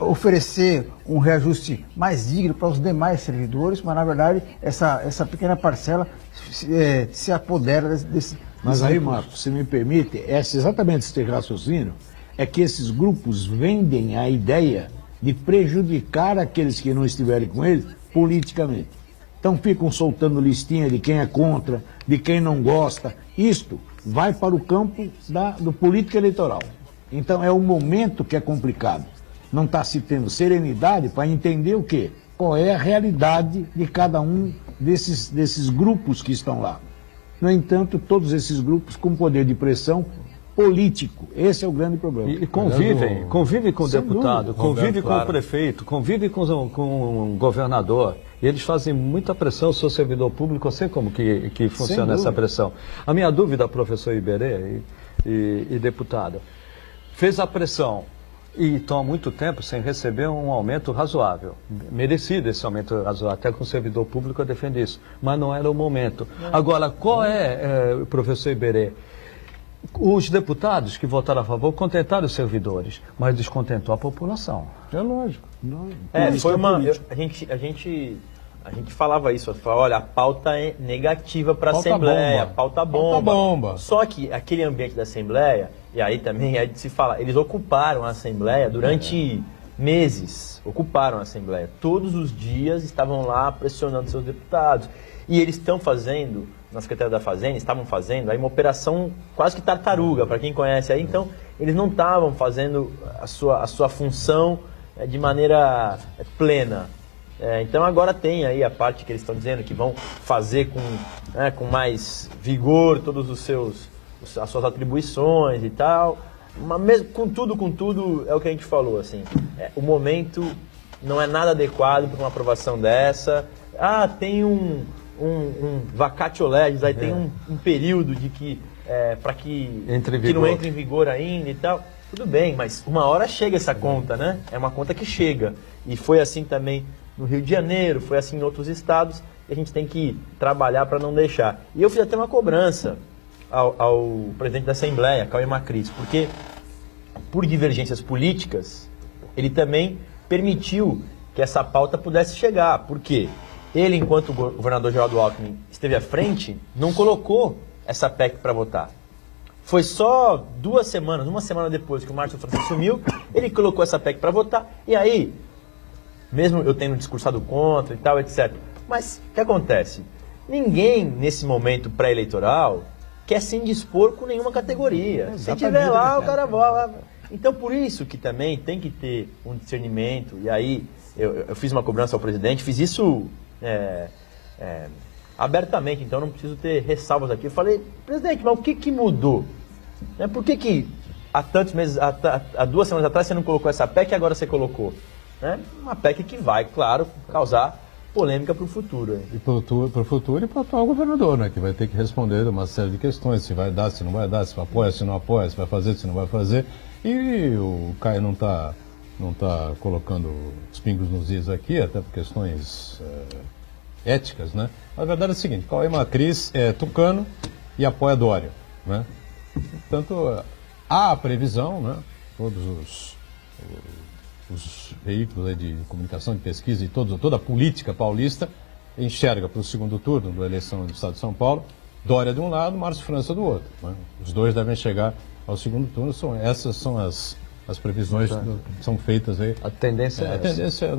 oferecer um reajuste mais digno para os demais servidores, mas na verdade essa pequena parcela se apodera desse Mas aí, Marcos, se me permite, exatamente esse raciocínio é que esses grupos vendem a ideia de prejudicar aqueles que não estiverem com eles politicamente. Então ficam soltando listinha de quem é contra, de quem não gosta. Isto vai para o campo do político eleitoral. Então é um momento que é complicado. Não está se tendo serenidade para entender o quê? Qual é a realidade de cada um desses grupos que estão lá. No entanto, todos esses grupos com poder de pressão político. Esse é o grande problema. E convivem com o deputado, convivem com o prefeito, convivem com o governador. E eles fazem muita pressão, eu sou servidor público, eu sei como que funciona essa pressão. A minha dúvida, professor Iberê e deputado, fez a pressão e estão há muito tempo sem receber um aumento razoável. Merecido esse aumento razoável, até com o servidor público eu defendo isso, mas não era o momento. Agora, qual professor Iberê? Os deputados que votaram a favor contentaram os servidores, mas descontentou a população. É lógico. Foi a gente falava isso, olha, a pauta é negativa para a Assembleia, pauta bomba. Só que aquele ambiente da Assembleia, e aí também é de se falar, eles ocuparam a Assembleia durante meses, ocuparam a Assembleia. Todos os dias estavam lá pressionando seus deputados. E eles estão fazendo, na Secretaria da Fazenda, estavam fazendo aí uma operação quase que tartaruga, para quem conhece aí. Então, eles não estavam fazendo a sua função de maneira plena. Então, agora tem aí a parte que eles estão dizendo que vão fazer com mais vigor todos as suas atribuições e tal. Mas mesmo, contudo, é o que a gente falou, assim, o momento não é nada adequado para uma aprovação dessa. Tem um vacatio legis, aí tem um período de que para que não entre em vigor ainda e tal. Tudo bem, mas uma hora chega essa conta, né? É uma conta que chega. E foi assim também no Rio de Janeiro, foi assim em outros estados, e a gente tem que trabalhar para não deixar. E eu fiz até uma cobrança ao presidente da Assembleia, Cauê Macris, porque por divergências políticas, ele também permitiu que essa pauta pudesse chegar. Por quê? Ele, enquanto o governador Geraldo Alckmin esteve à frente, não colocou essa PEC para votar. Foi só uma semana depois que o Márcio França assumiu, ele colocou essa PEC para votar. E aí, mesmo eu tendo discursado contra e tal, etc. Mas o que acontece? Ninguém, nesse momento pré-eleitoral, quer se indispor com nenhuma categoria. Se tiver lá, o cara volta. Então, por isso que também tem que ter um discernimento. E aí, eu fiz uma cobrança ao presidente, fiz isso abertamente, então não preciso ter ressalvas aqui. Eu falei, presidente, mas o que mudou? Por que há tantos meses, há 2 semanas atrás você não colocou essa PEC e agora você colocou? Uma PEC que vai, claro, causar polêmica para o futuro. E para o futuro e para o atual governador, né? Que vai ter que responder uma série de questões, se vai dar, se não vai dar, se apoia, se não apoia, se vai fazer, se não vai fazer. E o Caio não está colocando os pingos nos is aqui, até por questões éticas, né? A verdade é o seguinte, Cauê Macris é tucano e apoia Dória, né? Portanto, há a previsão, né? Todos os veículos de comunicação, de pesquisa e toda a política paulista enxerga para o segundo turno da eleição do Estado de São Paulo, Dória de um lado, Márcio França do outro, né? Os dois devem chegar ao segundo turno. Essas são as previsões que são feitas aí. A tendência é A essa. tendência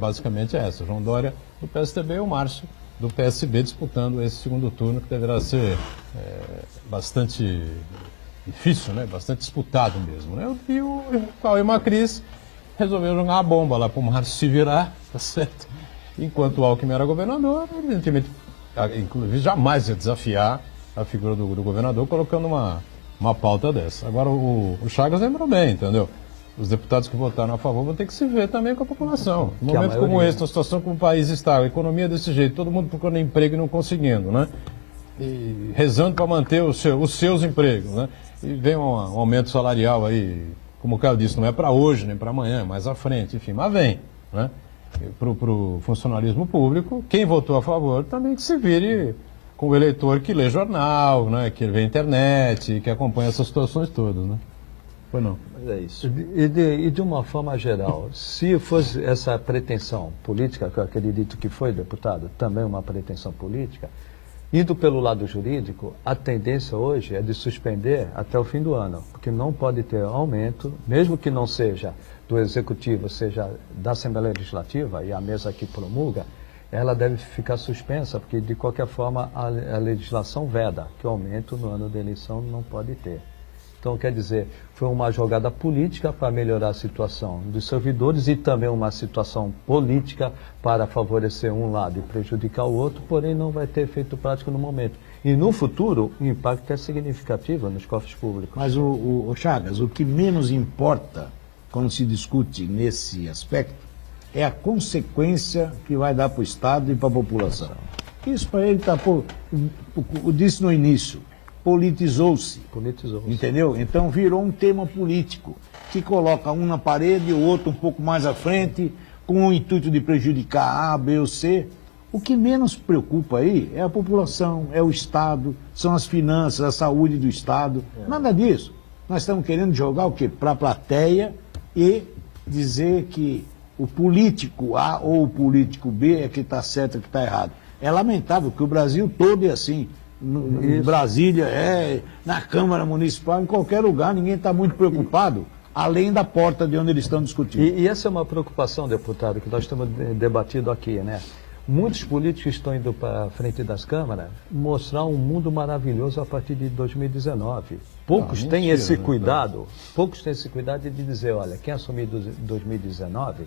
basicamente é essa. João Dória do PSDB e o Márcio do PSB disputando esse segundo turno, que deverá ser bastante difícil, né? Bastante disputado mesmo, né? E o Cauê Macris resolveu jogar uma bomba lá para o Márcio se virar, tá certo? Enquanto o Alckmin era governador, evidentemente, inclusive, jamais ia desafiar a figura do governador colocando uma pauta dessa. Agora, o Chagas lembrou bem, entendeu? Os deputados que votaram a favor vão ter que se ver também com a população. Num momento como esse, na situação como o país está, a economia desse jeito, todo mundo procurando emprego e não conseguindo, né? E rezando para manter os seus empregos, né? E vem um aumento salarial aí, como o Caio disse, não é para hoje nem para amanhã, mais à frente, enfim, mas vem, né? Para o funcionalismo público, quem votou a favor também que se vire com o eleitor que lê jornal, né? Que vê internet, que acompanha essas situações todas, né? Foi não. Mas é isso. E de uma forma geral, se fosse essa pretensão política, que eu acredito que foi, deputado, também uma pretensão política, indo pelo lado jurídico, a tendência hoje é de suspender até o fim do ano, porque não pode ter aumento, mesmo que não seja do Executivo, seja da Assembleia Legislativa, e a mesa que promulga, ela deve ficar suspensa, porque de qualquer forma a legislação veda que o aumento no ano da eleição não pode ter. Então, quer dizer, foi uma jogada política para melhorar a situação dos servidores e também uma situação política para favorecer um lado e prejudicar o outro, porém não vai ter efeito prático no momento. E no futuro, o impacto é significativo nos cofres públicos. Mas, o Chagas, o que menos importa quando se discute nesse aspecto é a consequência que vai dar para o Estado e para a população. Isso para ele está, eu disse no início, politizou-se. Politizou-se. Entendeu? Então virou um tema político, que coloca um na parede e o outro um pouco mais à frente, com o intuito de prejudicar A, B ou C. O que menos preocupa aí é a população, é o Estado, são as finanças, a saúde do Estado. Nada disso. Nós estamos querendo jogar o quê? Para a plateia e dizer que o político A ou o político B é que está certo e que está errado. É lamentável que o Brasil todo é assim. Em Brasília, na Câmara Municipal, em qualquer lugar, ninguém está muito preocupado, além da porta de onde eles estão discutindo. E essa é uma preocupação, deputado, que nós temos debatido aqui, né? Muitos políticos estão indo para a frente das câmaras mostrar um mundo maravilhoso a partir de 2019. Poucos têm esse cuidado, de dizer, olha, quem assumir 2019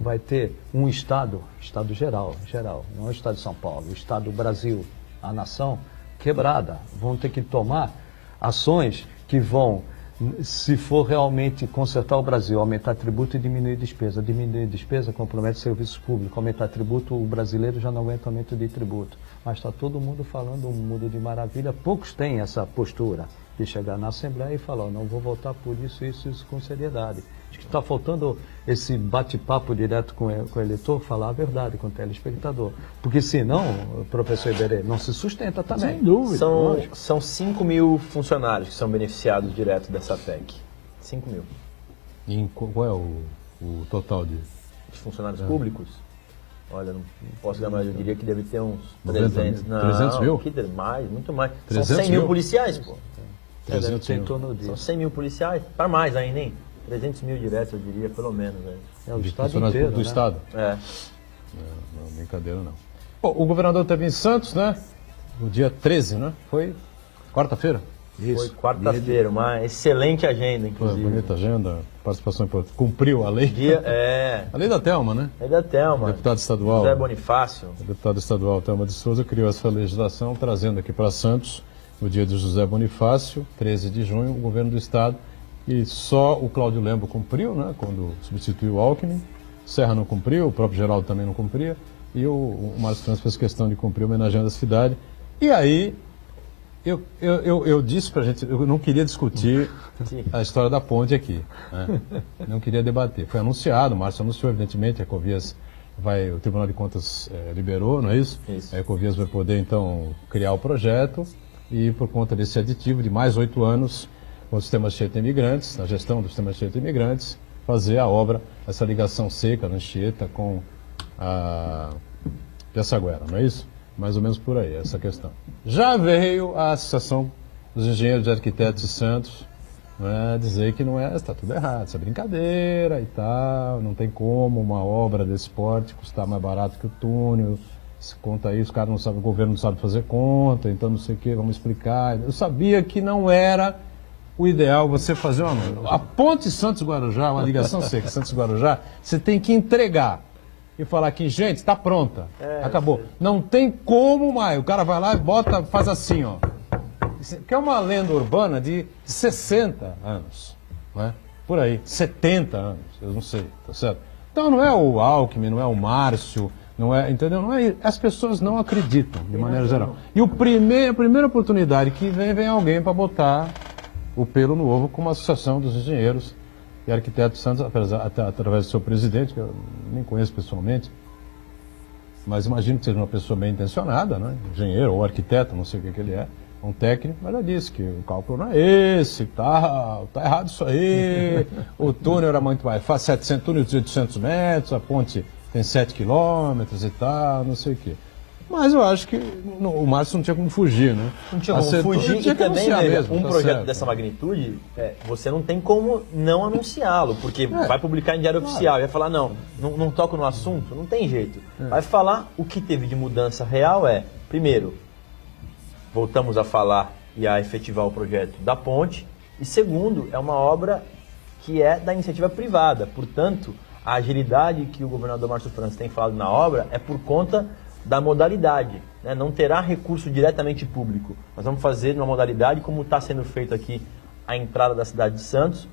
vai ter um Estado geral, não é o Estado de São Paulo, o Estado do Brasil, a nação quebrada. Vão ter que tomar ações que vão, se for realmente consertar o Brasil, aumentar tributo e diminuir despesa. Diminuir despesa compromete serviços públicos, aumentar tributo, o brasileiro já não aguenta aumento de tributo. Mas está todo mundo falando um mundo de maravilha, poucos têm essa postura de chegar na Assembleia e falar, não vou votar por isso com seriedade. Acho que está faltando esse bate-papo direto com o eleitor, falar a verdade com o telespectador. Porque senão, professor Iberê, não se sustenta também. Sem dúvida. São 5 mil funcionários que são beneficiados direto dessa PEC. 5 mil. E qual é o total de funcionários públicos? Olha, não posso lembrar, eu diria que deve ter uns 300 Não, 300 mil? Que mais, muito mais. São 300 100 mil mil? policiais, pô. 300 mil. São 100 mil policiais, para mais ainda, hein? 300 mil diretos, eu diria, pelo menos. É o de Estado funcionários inteiro, do né? Estado? Não, brincadeira não. Bom, o governador esteve em Santos, né? No dia 13, né? Foi quarta-feira? Foi quarta-feira, uma excelente agenda, Foi inclusive. uma bonita agenda, participação importante. Cumpriu a lei. A lei da Thelma, né? É da Thelma. Deputado estadual. José Bonifácio. A deputada estadual Thelma de Souza criou essa legislação, trazendo aqui para Santos, no dia de José Bonifácio, 13 de junho, o governo do Estado. E só o Cláudio Lembo cumpriu, né? Quando substituiu o Alckmin. Serra não cumpriu, o próprio Geraldo também não cumpria. E o Márcio França fez questão de cumprir, homenageando a cidade. E aí, eu disse pra gente, eu não queria discutir a história da ponte aqui. Né? Não queria debater. Foi anunciado, o Márcio anunciou, evidentemente, a Ecovias o Tribunal de Contas liberou, não é isso? Isso. A Ecovias vai poder, então, criar o projeto e, por conta desse aditivo de mais 8 anos, com o sistema Anchieta Imigrantes, na gestão do sistema Anchieta Imigrantes, fazer a obra, essa ligação seca da Anchieta com a Piaçaguera, não é isso? Mais ou menos por aí, essa questão. Já veio a Associação dos Engenheiros e Arquitetos de Santos dizer que não é, está tudo errado, isso é brincadeira e tal, não tem como uma obra desse porte custar mais barato que o túnel, se conta isso, o governo não sabe fazer conta, então não sei o que, vamos explicar. Eu sabia que não era o ideal você fazer a ponte Santos-Guarujá, uma ligação seca Santos-Guarujá, você tem que entregar e falar que, gente, está pronta, acabou. Não tem como mais, o cara vai lá e bota, faz assim, ó. Que é uma lenda urbana de 60 anos, não é? Por aí, 70 anos, eu não sei, tá certo? Então não é o Alckmin, não é o Márcio, não é, entendeu? Não é, as pessoas não acreditam, de maneira geral. E a primeira oportunidade que vem alguém para botar o pelo no ovo, como a Associação dos Engenheiros e Arquitetos Santos, através do seu presidente, que eu nem conheço pessoalmente, mas imagino que seja uma pessoa bem intencionada, né? Engenheiro ou arquiteto, não sei o que ele é, um técnico, mas ela disse que o cálculo não é esse, tá errado isso aí, o túnel era muito mais fácil, 700 túneis de 800 metros, a ponte tem 7 quilômetros e tal, não sei o quê. Mas eu acho que o Márcio não tinha como fugir, né? Não tinha como fugir e também, um projeto dessa magnitude, você não tem como não anunciá-lo, porque vai publicar em diário oficial, vai falar, não toco no assunto, não tem jeito. Vai falar o que teve de mudança real primeiro, voltamos a falar e a efetivar o projeto da ponte, e segundo, é uma obra que é da iniciativa privada, portanto, a agilidade que o governador Márcio França tem falado na obra é por conta da modalidade, né? Não terá recurso diretamente público. Nós vamos fazer uma modalidade como está sendo feito aqui a entrada da cidade de Santos,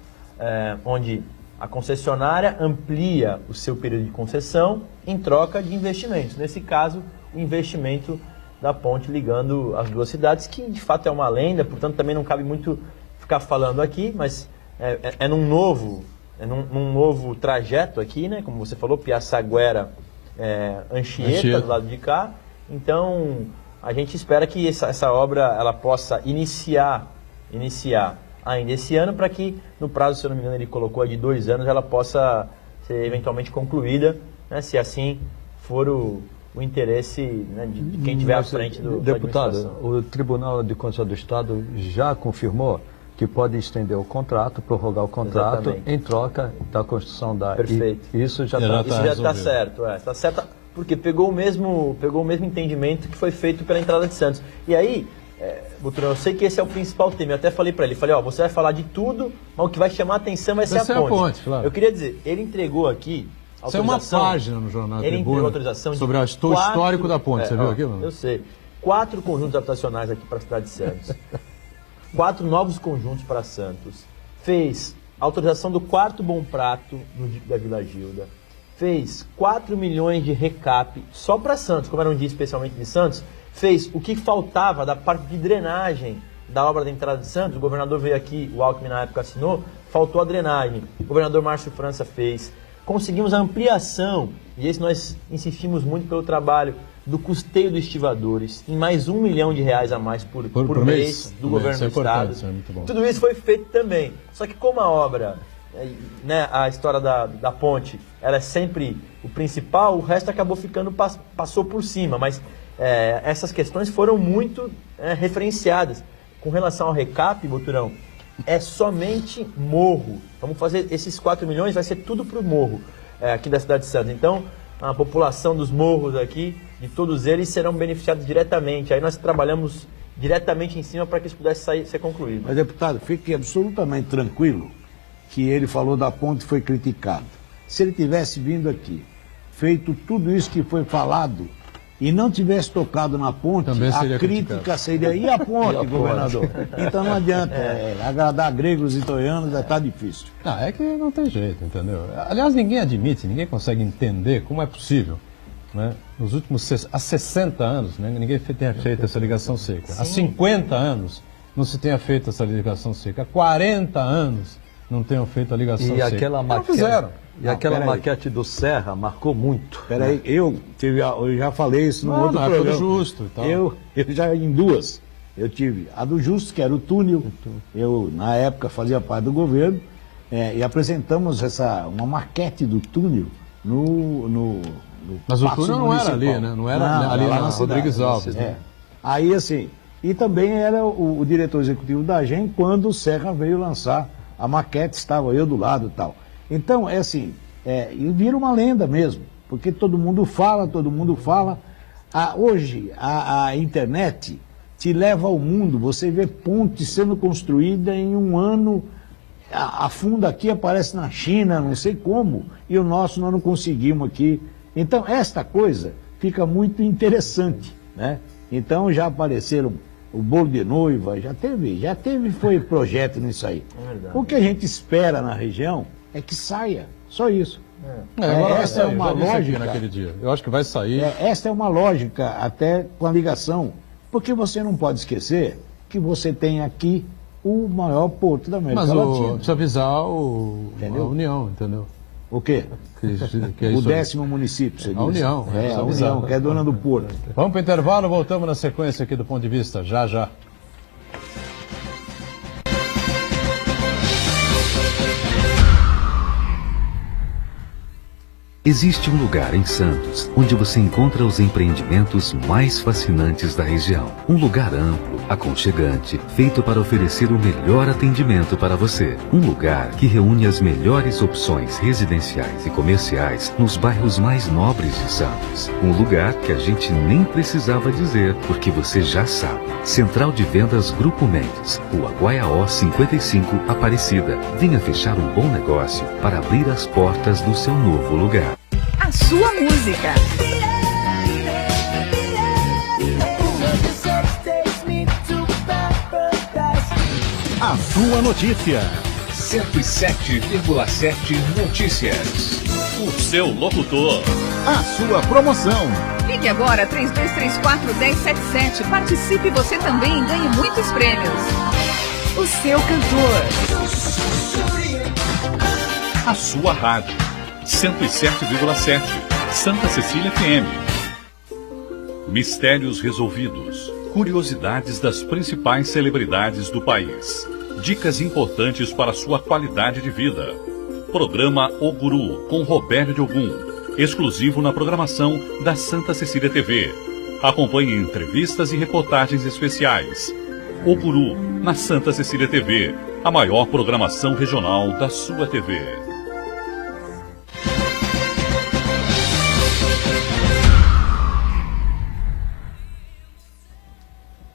onde a concessionária amplia o seu período de concessão em troca de investimentos. Nesse caso, o investimento da ponte ligando as duas cidades, que de fato é uma lenda, portanto também não cabe muito ficar falando aqui, mas num novo trajeto aqui, né? Como você falou, Piaçaguera, Anchieta, do lado de cá. Então, a gente espera que essa obra ela possa iniciar ainda esse ano, para que no prazo, se eu não me engano, ele colocou de 2 anos, ela possa ser eventualmente concluída, né, se assim for o interesse, né, de quem estiver à frente do deputado, o Tribunal de Contas do Estado já confirmou que pode estender o contrato, prorrogar o contrato, exatamente, em troca da construção da... Perfeito. Isso já está certo. Está certo, porque pegou o mesmo entendimento que foi feito pela entrada de Santos. E aí, Buturão, eu sei que esse é o principal tema. Eu até falei para ele, você vai falar de tudo, mas o que vai chamar a atenção vai ser a ponte. Claro. Eu queria dizer, ele entregou aqui Isso é uma página no Jornal Ele entregou autorização sobre o histórico da ponte, você viu aquilo? Eu sei. 4 conjuntos habitacionais aqui para a cidade de Santos. 4 novos conjuntos para Santos. Fez autorização do 4º Bom Prato no DIP da Vila Gilda. Fez 4 milhões de recap só para Santos, como era um dia especialmente de Santos. Fez o que faltava da parte de drenagem da obra da entrada de Santos. O governador veio aqui, o Alckmin na época assinou, faltou a drenagem. O governador Márcio França fez. Conseguimos a ampliação, e esse nós insistimos muito pelo trabalho, do custeio dos estivadores, em mais R$1 milhão a mais por mês do governo do Estado. Tudo isso foi feito também. Só que como a obra, né, a história da ponte, ela é sempre o principal, o resto acabou passou por cima. Mas essas questões foram muito referenciadas. Com relação ao recap, Buturão, é somente morro. Vamos fazer esses 4 milhões, vai ser tudo para o morro aqui da cidade de Santos. Então, a população dos morros aqui, de todos eles, serão beneficiados diretamente. Aí nós trabalhamos diretamente em cima para que isso pudesse ser concluído. Mas, deputado, fique absolutamente tranquilo que ele falou da ponte e foi criticado. Se ele tivesse vindo aqui, feito tudo isso que foi falado, e não tivesse tocado na ponte, a crítica seria, e a ponte, governador? Então não adianta, agradar gregos e troianos está difícil. É que não tem jeito, entendeu? Aliás, ninguém admite, ninguém consegue entender como é possível, né? Nos últimos há 60 anos, né, ninguém tenha feito essa ligação seca. Sim. Há 50 anos não se tenha feito essa ligação seca. Há 40 anos não tenham feito a ligação seca. Aquela maquete, não fizeram. E aquela maquete do Serra marcou muito. Peraí, eu já falei isso no outro programa. Do Justo. Então. Eu já em 2. Eu tive a do Justo, que era o túnel. Eu, na época, fazia parte do governo. E apresentamos uma maquete do túnel no Mas o túnel não era ali, né? Não era ali na Rodrigues Alves. Né? Aí, assim, e também era o diretor executivo da AGEM quando o Serra veio lançar a maquete estava eu do lado e tal. Então, é assim, e vira uma lenda mesmo, porque todo mundo fala. Hoje, a internet te leva ao mundo, você vê pontes sendo construída em um ano, a funda aqui aparece na China, não sei como, e o nosso nós não conseguimos aqui. Então, esta coisa fica muito interessante, né? Então, já apareceram o bolo de noiva, já teve foi projeto nisso aí. O que a gente espera na região é que saia, só isso. Agora essa é uma lógica naquele dia. Eu acho que vai sair. Essa é uma lógica até com a ligação, porque você não pode esquecer que você tem aqui o maior porto da América Latina. Precisa avisar a União, entendeu? O quê? Que é o isso 10º município, você a disse. União. A União, que é dona do porto. Vamos para o intervalo, voltamos na sequência aqui do Ponto de Vista, já. Existe um lugar em Santos onde você encontra os empreendimentos mais fascinantes da região. Um lugar amplo, aconchegante, feito para oferecer o melhor atendimento para você. Um lugar que reúne as melhores opções residenciais e comerciais nos bairros mais nobres de Santos. Um lugar que a gente nem precisava dizer, porque você já sabe. Central de Vendas Grupo Mendes, Rua Guaiaó 55, Aparecida. Venha fechar um bom negócio para abrir as portas do seu novo lugar. A sua música. A sua notícia. 107,7 Notícias. O seu locutor. A sua promoção. Ligue agora 3234-1077. Participe você também e ganhe muitos prêmios. O seu cantor. A sua rádio. 107,7 Santa Cecília FM. Mistérios resolvidos. Curiosidades das principais celebridades do país. Dicas importantes para sua qualidade de vida. Programa O Guru com Roberto de Ogum. Exclusivo na programação da Santa Cecília TV. Acompanhe entrevistas e reportagens especiais. O Guru na Santa Cecília TV. A maior programação regional da sua TV.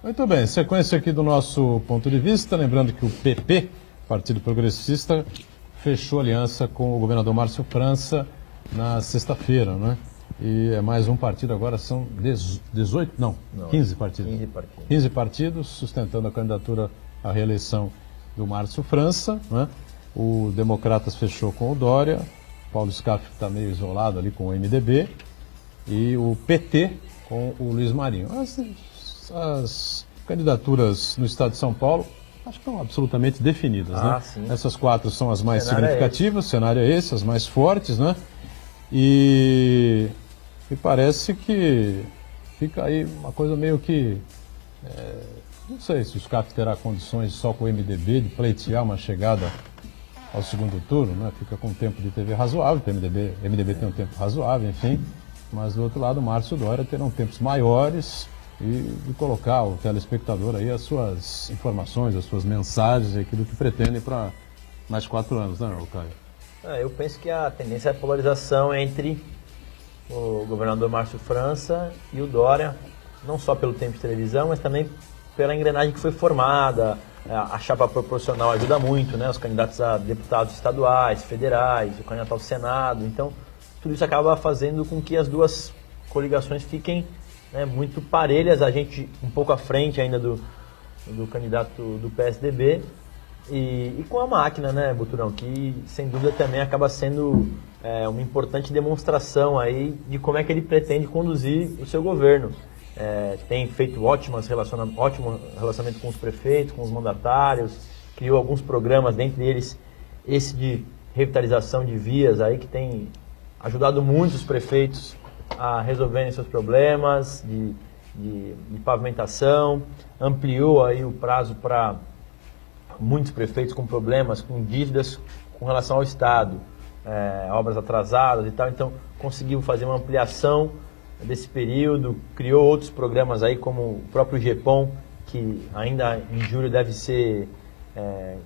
Muito bem, sequência aqui do nosso ponto de vista, lembrando que o PP, Partido Progressista, fechou aliança com o governador Márcio França na sexta-feira, né? E é mais um partido agora, são 18, não, 15 partidos. 15 partidos sustentando a candidatura à reeleição do Márcio França, né? O Democratas fechou com o Dória, Paulo Scaff está meio isolado ali com o MDB, e o PT com o Luiz Marinho. As candidaturas no estado de São Paulo acho que estão absolutamente definidas, né? Sim. Essas 4 são as mais cenário significativas, o cenário é esse, as mais fortes, né? E parece que fica aí uma coisa meio que... não sei se o SCAF terá condições só com o MDB de pleitear uma chegada ao segundo turno, né? Fica com um tempo de TV razoável, o MDB tem um tempo razoável, enfim. Mas do outro lado, o Márcio e o Dória terão tempos maiores e colocar o telespectador aí as suas informações, as suas mensagens, aquilo que pretendem para mais 4 anos, né, Caio? Eu penso que a tendência é a polarização entre o governador Márcio França e o Dória, não só pelo tempo de televisão, mas também pela engrenagem que foi formada. A chapa proporcional ajuda muito, né? Os candidatos a deputados estaduais, federais, o candidato ao Senado. Então, tudo isso acaba fazendo com que as duas coligações fiquem, né, muito parelhas, a gente um pouco à frente ainda do candidato do PSDB e com a máquina, né, Buturão, que sem dúvida também acaba sendo uma importante demonstração aí de como é que ele pretende conduzir o seu governo. Tem feito ótimo relacionamento com os prefeitos, com os mandatários, criou alguns programas, dentre eles esse de revitalização de vias aí que tem ajudado muito os prefeitos a resolverem seus problemas de pavimentação, ampliou aí o prazo para muitos prefeitos com problemas, com dívidas com relação ao Estado, obras atrasadas e tal, então conseguiu fazer uma ampliação desse período, criou outros programas aí como o próprio GEPOM, que ainda em julho deve ser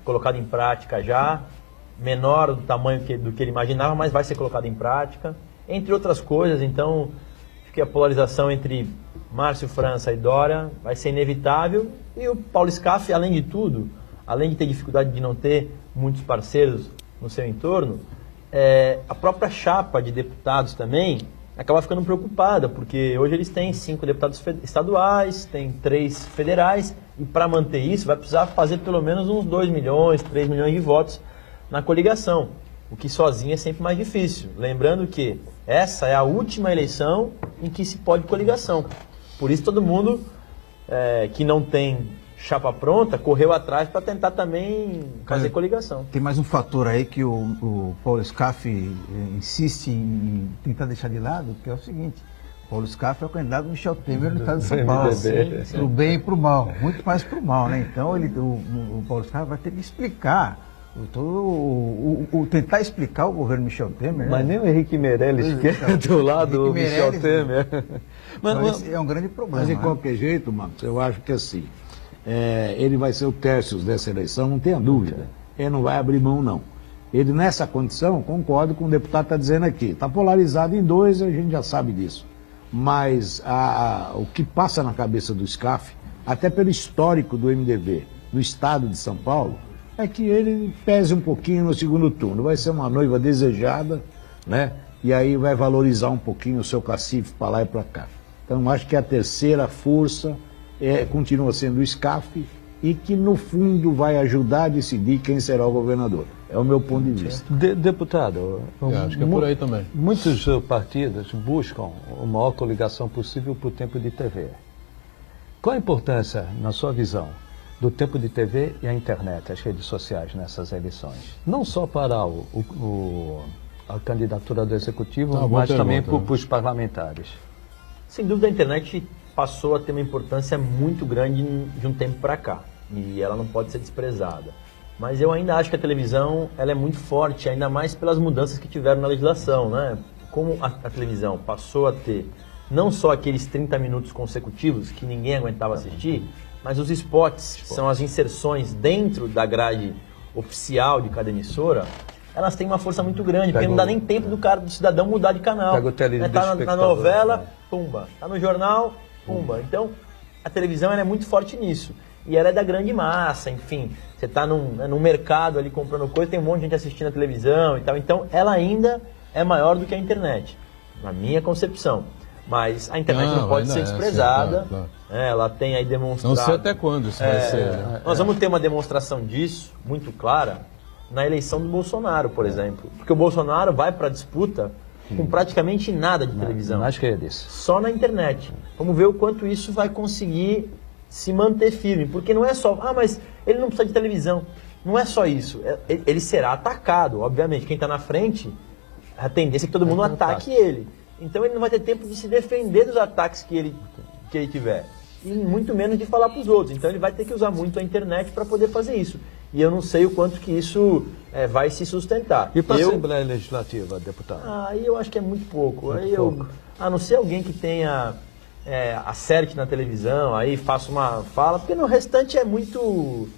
colocado em prática já, menor do tamanho do que ele imaginava, mas vai ser colocado em prática, entre outras coisas. Então, acho que a polarização entre Márcio França e Dória vai ser inevitável, e o Paulo Scaff, além de tudo, além de ter dificuldade de não ter muitos parceiros no seu entorno, a própria chapa de deputados também acaba ficando preocupada, porque hoje eles têm 5 deputados estaduais, têm 3 federais, e para manter isso vai precisar fazer pelo menos uns 2 milhões, 3 milhões de votos na coligação, o que sozinho é sempre mais difícil. Lembrando que essa é a última eleição em que se pode coligação. Por isso todo mundo que não tem chapa pronta correu atrás para tentar também fazer coligação. Tem mais um fator aí que o Paulo Scaff insiste em tentar deixar de lado, que é o seguinte: o Paulo Scaff é o candidato do Michel Temer no estado de São Paulo, pro bem e pro mal, muito mais pro mal, né? Então o Paulo Scaff vai ter que explicar, tentar explicar o governo Michel Temer. Mas nem o Henrique Meirelles quer do lado do Michel Temer. Mas é um grande problema. Mas de qualquer jeito, Marcos, eu acho que assim, ele vai ser o Tércios dessa eleição, não tenha dúvida. Ele não vai abrir mão, não. Ele, nessa condição, concordo com o deputado está dizendo aqui. Está polarizado em 2, a gente já sabe disso. Mas o que passa na cabeça do Scaff, até pelo histórico do MDB, do estado de São Paulo, é que ele pese um pouquinho no segundo turno. Vai ser uma noiva desejada, né? E aí vai valorizar um pouquinho o seu cacife para lá e para cá. Então, acho que a terceira força continua sendo o Scaff, e que, no fundo, vai ajudar a decidir quem será o governador. É o meu ponto de vista. Deputado, acho que é por aí também. Muitos partidos buscam a maior coligação possível por tempo de TV. Qual a importância, na sua visão, do tempo de TV e a internet, as redes sociais nessas eleições? Não só para a candidatura do Executivo, mas também para os parlamentares. Sem dúvida, a internet passou a ter uma importância muito grande de um tempo para cá, e ela não pode ser desprezada. Mas eu ainda acho que a televisão ela é muito forte, ainda mais pelas mudanças que tiveram na legislação, né? Como a televisão passou a ter não só aqueles 30 minutos consecutivos que ninguém aguentava assistir, mas os spots, que são as inserções dentro da grade oficial de cada emissora, elas têm uma força muito grande, porque não dá nem tempo do cidadão mudar de canal. Tá na novela, pumba. Tá no jornal, pumba. Então, a televisão ela é muito forte nisso. E ela é da grande massa, enfim. Você está num mercado ali comprando coisa, tem um monte de gente assistindo a televisão e tal. Então, ela ainda é maior do que a internet, na minha concepção. Mas a internet não pode ser desprezada. Sim, claro. Ela tem aí demonstrado... Não sei até quando isso vai ser. Né? Nós vamos ter uma demonstração disso, muito clara, na eleição do Bolsonaro, por exemplo. Porque o Bolsonaro vai para a disputa com praticamente nada de televisão. Acho que é disso. Só na internet. Vamos ver o quanto isso vai conseguir se manter firme. Porque não é só... mas ele não precisa de televisão. Não é só isso. Ele será atacado, obviamente. Quem está na frente, a tendência é que todo mundo ataque ele. Então ele não vai ter tempo de se defender dos ataques que ele tiver. E muito menos de falar para os outros. Então ele vai ter que usar muito a internet para poder fazer isso. E eu não sei o quanto que isso vai se sustentar. E para a Assembleia Legislativa, deputado? Aí eu acho que é muito pouco. A não ser alguém que tenha acerte na televisão, aí faça uma fala, porque no restante é muito...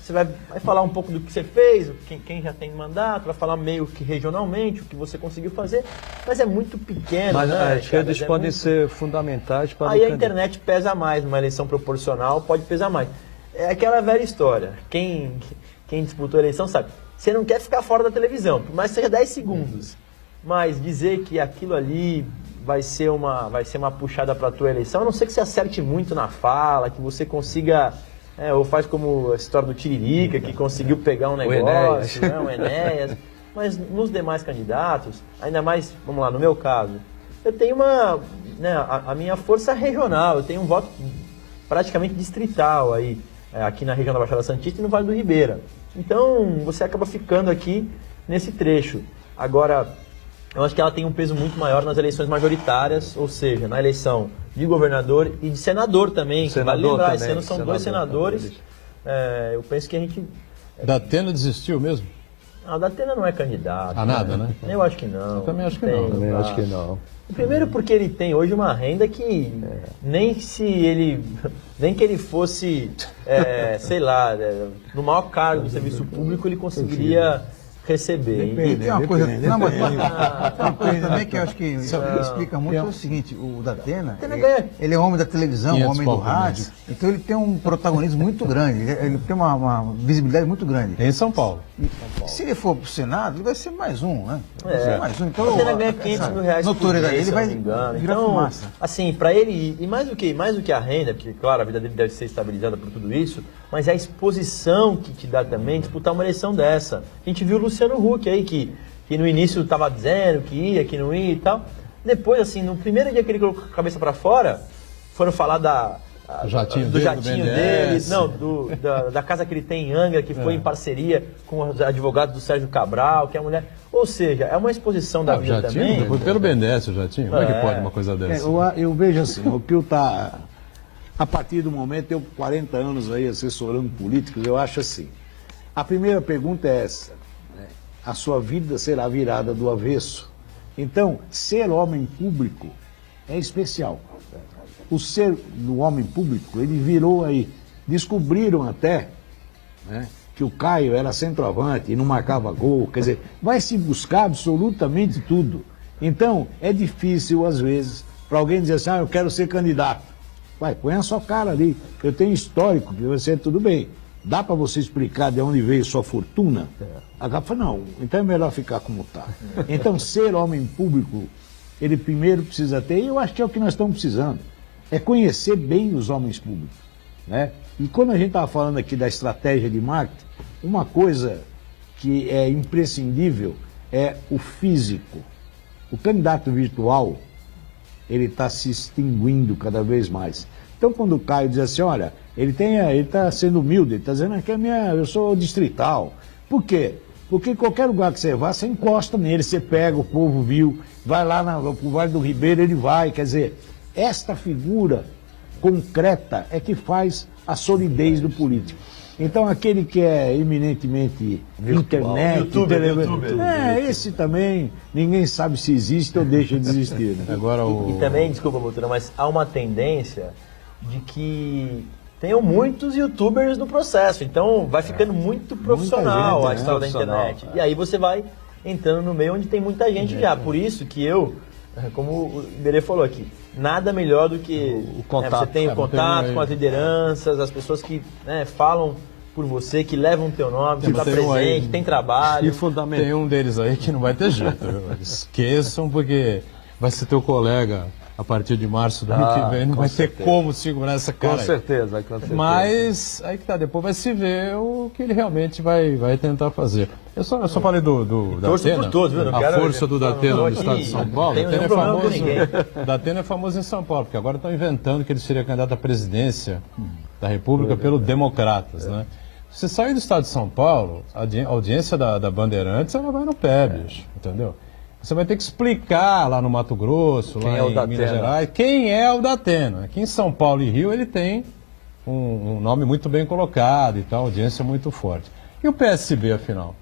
você vai falar um pouco do que você fez, quem já tem mandato, vai falar meio que regionalmente o que você conseguiu fazer, mas é muito pequeno. Mas né, as redes podem ser fundamentais para aí a internet pesa mais, numa eleição proporcional pode pesar mais. É aquela velha história, quem disputou a eleição sabe, você não quer ficar fora da televisão, por mais que seja 10 segundos, mas dizer que aquilo ali vai ser uma puxada para a tua eleição, a não ser que você acerte muito na fala, que você consiga... ou faz como a história do Tiririca, que conseguiu pegar um negócio, o Enéas. Mas nos demais candidatos, ainda mais, vamos lá, no meu caso, eu tenho a minha força regional, eu tenho um voto praticamente distrital aí, aqui na região da Baixada Santista e no Vale do Ribeira. Então, você acaba ficando aqui nesse trecho. Agora, eu acho que ela tem um peso muito maior nas eleições majoritárias, ou seja, na eleição de governador e de senador também. Vale lembrar, esse ano são 2 senadores. Eu penso que a gente... Datena desistiu mesmo? A Datena não é candidato. Nada, né? Eu acho que não. Eu também acho que não. Acho que não. Primeiro porque ele tem hoje uma renda que nem se ele Nem que ele fosse, sei lá, no maior cargo do serviço público, ele conseguiria receber. E tem uma coisa, não, mas tem uma coisa também que eu acho que explica muito, é o seguinte, o Datena, ele é homem da televisão, homem do rádio, então ele tem um protagonismo muito grande, ele tem uma visibilidade muito grande. Em São Paulo. Se ele for pro Senado, ele vai ser mais um, né? Vai É. ser mais um. Então, O Datena ganha 500 mil reais por notoriedade mês, dele se vai eu não me engano. virar Então, fumaça. assim, para ele, e mais do que a renda, porque, claro, a vida dele deve ser estabilizada por tudo isso, mas é a exposição que te dá também disputar uma eleição dessa. A gente viu o Luciano Huck aí, que no início estava dizendo que ia, que não ia e tal. Depois, assim, no primeiro dia que ele colocou a cabeça para fora, foram falar do jatinho dele, não, da casa que ele tem em Angra, que foi em parceria com os advogados do Sérgio Cabral, que é a mulher. Ou seja, é uma exposição da vida também. Foi pelo BNDES o jatinho. Como é que pode uma coisa dessa? Eu vejo assim, o Pio está, a partir do momento, eu 40 anos aí assessorando políticos, eu acho assim, a primeira pergunta é essa, né? A sua vida será virada do avesso. Então, ser homem público é especial. O ser do homem público, ele virou aí, descobriram até, né, que o Caio era centroavante e não marcava gol, quer dizer, vai se buscar absolutamente tudo. Então, é difícil, às vezes, para alguém dizer assim, eu quero ser candidato. Vai, põe a sua cara ali, eu tenho histórico, que você, tudo bem. Dá para você explicar de onde veio sua fortuna? A Gá falou, não, então é melhor ficar como está. Então, ser homem público, ele primeiro precisa ter, e eu acho que é o que nós estamos precisando, é conhecer bem os homens públicos, né? E quando a gente estava falando aqui da estratégia de marketing, uma coisa que é imprescindível é o físico. O candidato virtual, ele está se extinguindo cada vez mais. Então, quando o Caio diz assim, olha, ele está sendo humilde, ele está dizendo que eu sou distrital. Por quê? Porque em qualquer lugar que você vá, você encosta nele, você pega, o povo viu, vai lá pro Vale do Ribeiro, ele vai. Quer dizer, esta figura concreta é que faz a solidez do político. Então, aquele que é eminentemente virtual, internet, YouTuber. Esse também, ninguém sabe se existe ou deixa de existir. Né? Agora E também, desculpa, Botura, mas há uma tendência de que tenham muitos youtubers no processo, então vai ficando muito profissional gente, a história da internet. E aí você vai entrando no meio onde tem muita gente já. Por isso que eu, como o Iberê falou aqui, nada melhor do que o contato, você tem o contato com as lideranças, as pessoas que falam por você, que levam o teu nome, que está presente, tem trabalho. E fundamental. Tem um deles aí que não vai ter jeito. Esqueçam, porque vai ser teu colega a partir de março do ano que vem, não vai ter como segurar essa cara. Com certeza. Mas aí que tá, depois vai se ver o que ele realmente vai tentar fazer. Eu só falei do Datena, por todos, viu? a força do Datena no estado de São Paulo. O Datena é famoso em São Paulo, porque agora estão inventando que ele seria candidato à presidência da República pelo Democratas, né? Se sair do estado de São Paulo, a audiência da Bandeirantes, ela vai no pé, bicho, entendeu? Você vai ter que explicar lá no Mato Grosso, lá em Minas Gerais, quem é o Datena. Aqui em São Paulo e Rio ele tem um nome muito bem colocado e tal, audiência muito forte. E o PSB, afinal,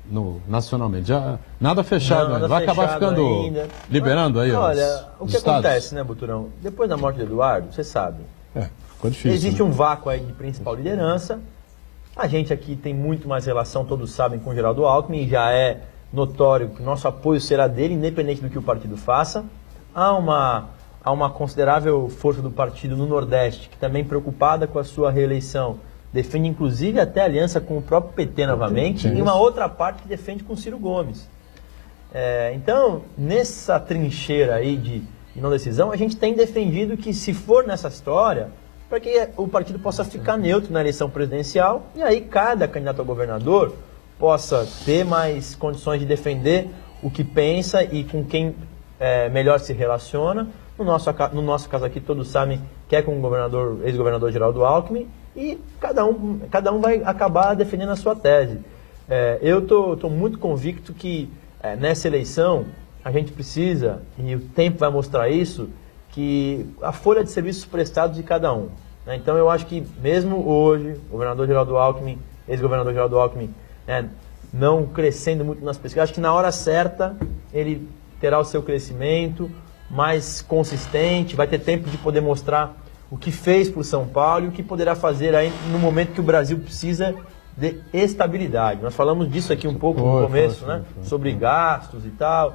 nacionalmente? Já, nada fechado, nada vai acabar fechado ficando ainda. liberando aí Olha, o que estados? acontece, né, Buturão? Depois da morte do Eduardo, você sabe, ficou difícil. existe um vácuo aí de principal liderança. A gente aqui tem muito mais relação, todos sabem, com o Geraldo Alckmin, já é notório que o nosso apoio será dele, independente do que o partido faça. Há uma considerável força do partido no Nordeste, que também preocupada com a sua reeleição, defende inclusive até aliança com o próprio PT novamente, e uma outra parte que defende com Ciro Gomes. Então, nessa trincheira aí de não decisão, a gente tem defendido que, se for nessa história, para que o partido possa ficar neutro na eleição presidencial, e aí cada candidato a governador possa ter mais condições de defender o que pensa e com quem melhor se relaciona. No nosso caso aqui, todos sabem que é com o ex-governador Geraldo Alckmin, e cada um vai acabar defendendo a sua tese. Eu estou muito convicto que nessa eleição a gente precisa, e o tempo vai mostrar isso, que a folha de serviços prestados de cada um. Né? Então eu acho que mesmo hoje, o governador Geraldo Alckmin, ex-governador Geraldo Alckmin, não crescendo muito nas pesquisas, acho que na hora certa ele terá o seu crescimento mais consistente, vai ter tempo de poder mostrar o que fez por São Paulo e o que poderá fazer aí no momento que o Brasil precisa de estabilidade. Nós falamos disso aqui um pouco no começo, né? Sobre gastos e tal.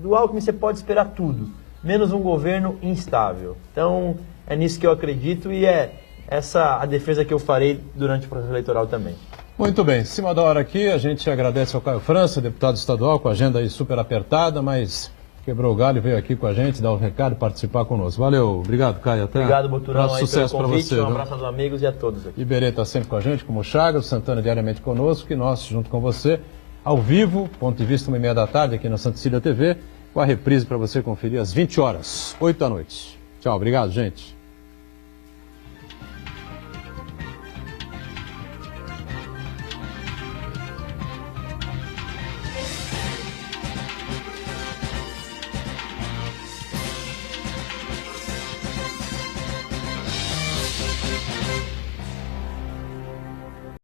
Do Alckmin você pode esperar tudo, menos um governo instável. Então, é nisso que eu acredito e é essa a defesa que eu farei durante o processo eleitoral também. Muito bem, em cima da hora aqui, a gente agradece ao Caio França, deputado estadual, com a agenda aí super apertada, mas quebrou o galho e veio aqui com a gente, dar o recado e participar conosco. Valeu, obrigado, Caio. Até obrigado, Boturão, aí sucesso pelo convite, para você. Um abraço aos amigos e a todos aqui. Iberê está sempre com a gente, como o Chagas, o Santana diariamente conosco, e nós, junto com você, ao vivo, ponto de vista 1h30 da tarde, aqui na Santa Cecília TV, com a reprise para você conferir às 20 horas, 8 da noite. Tchau, obrigado, gente.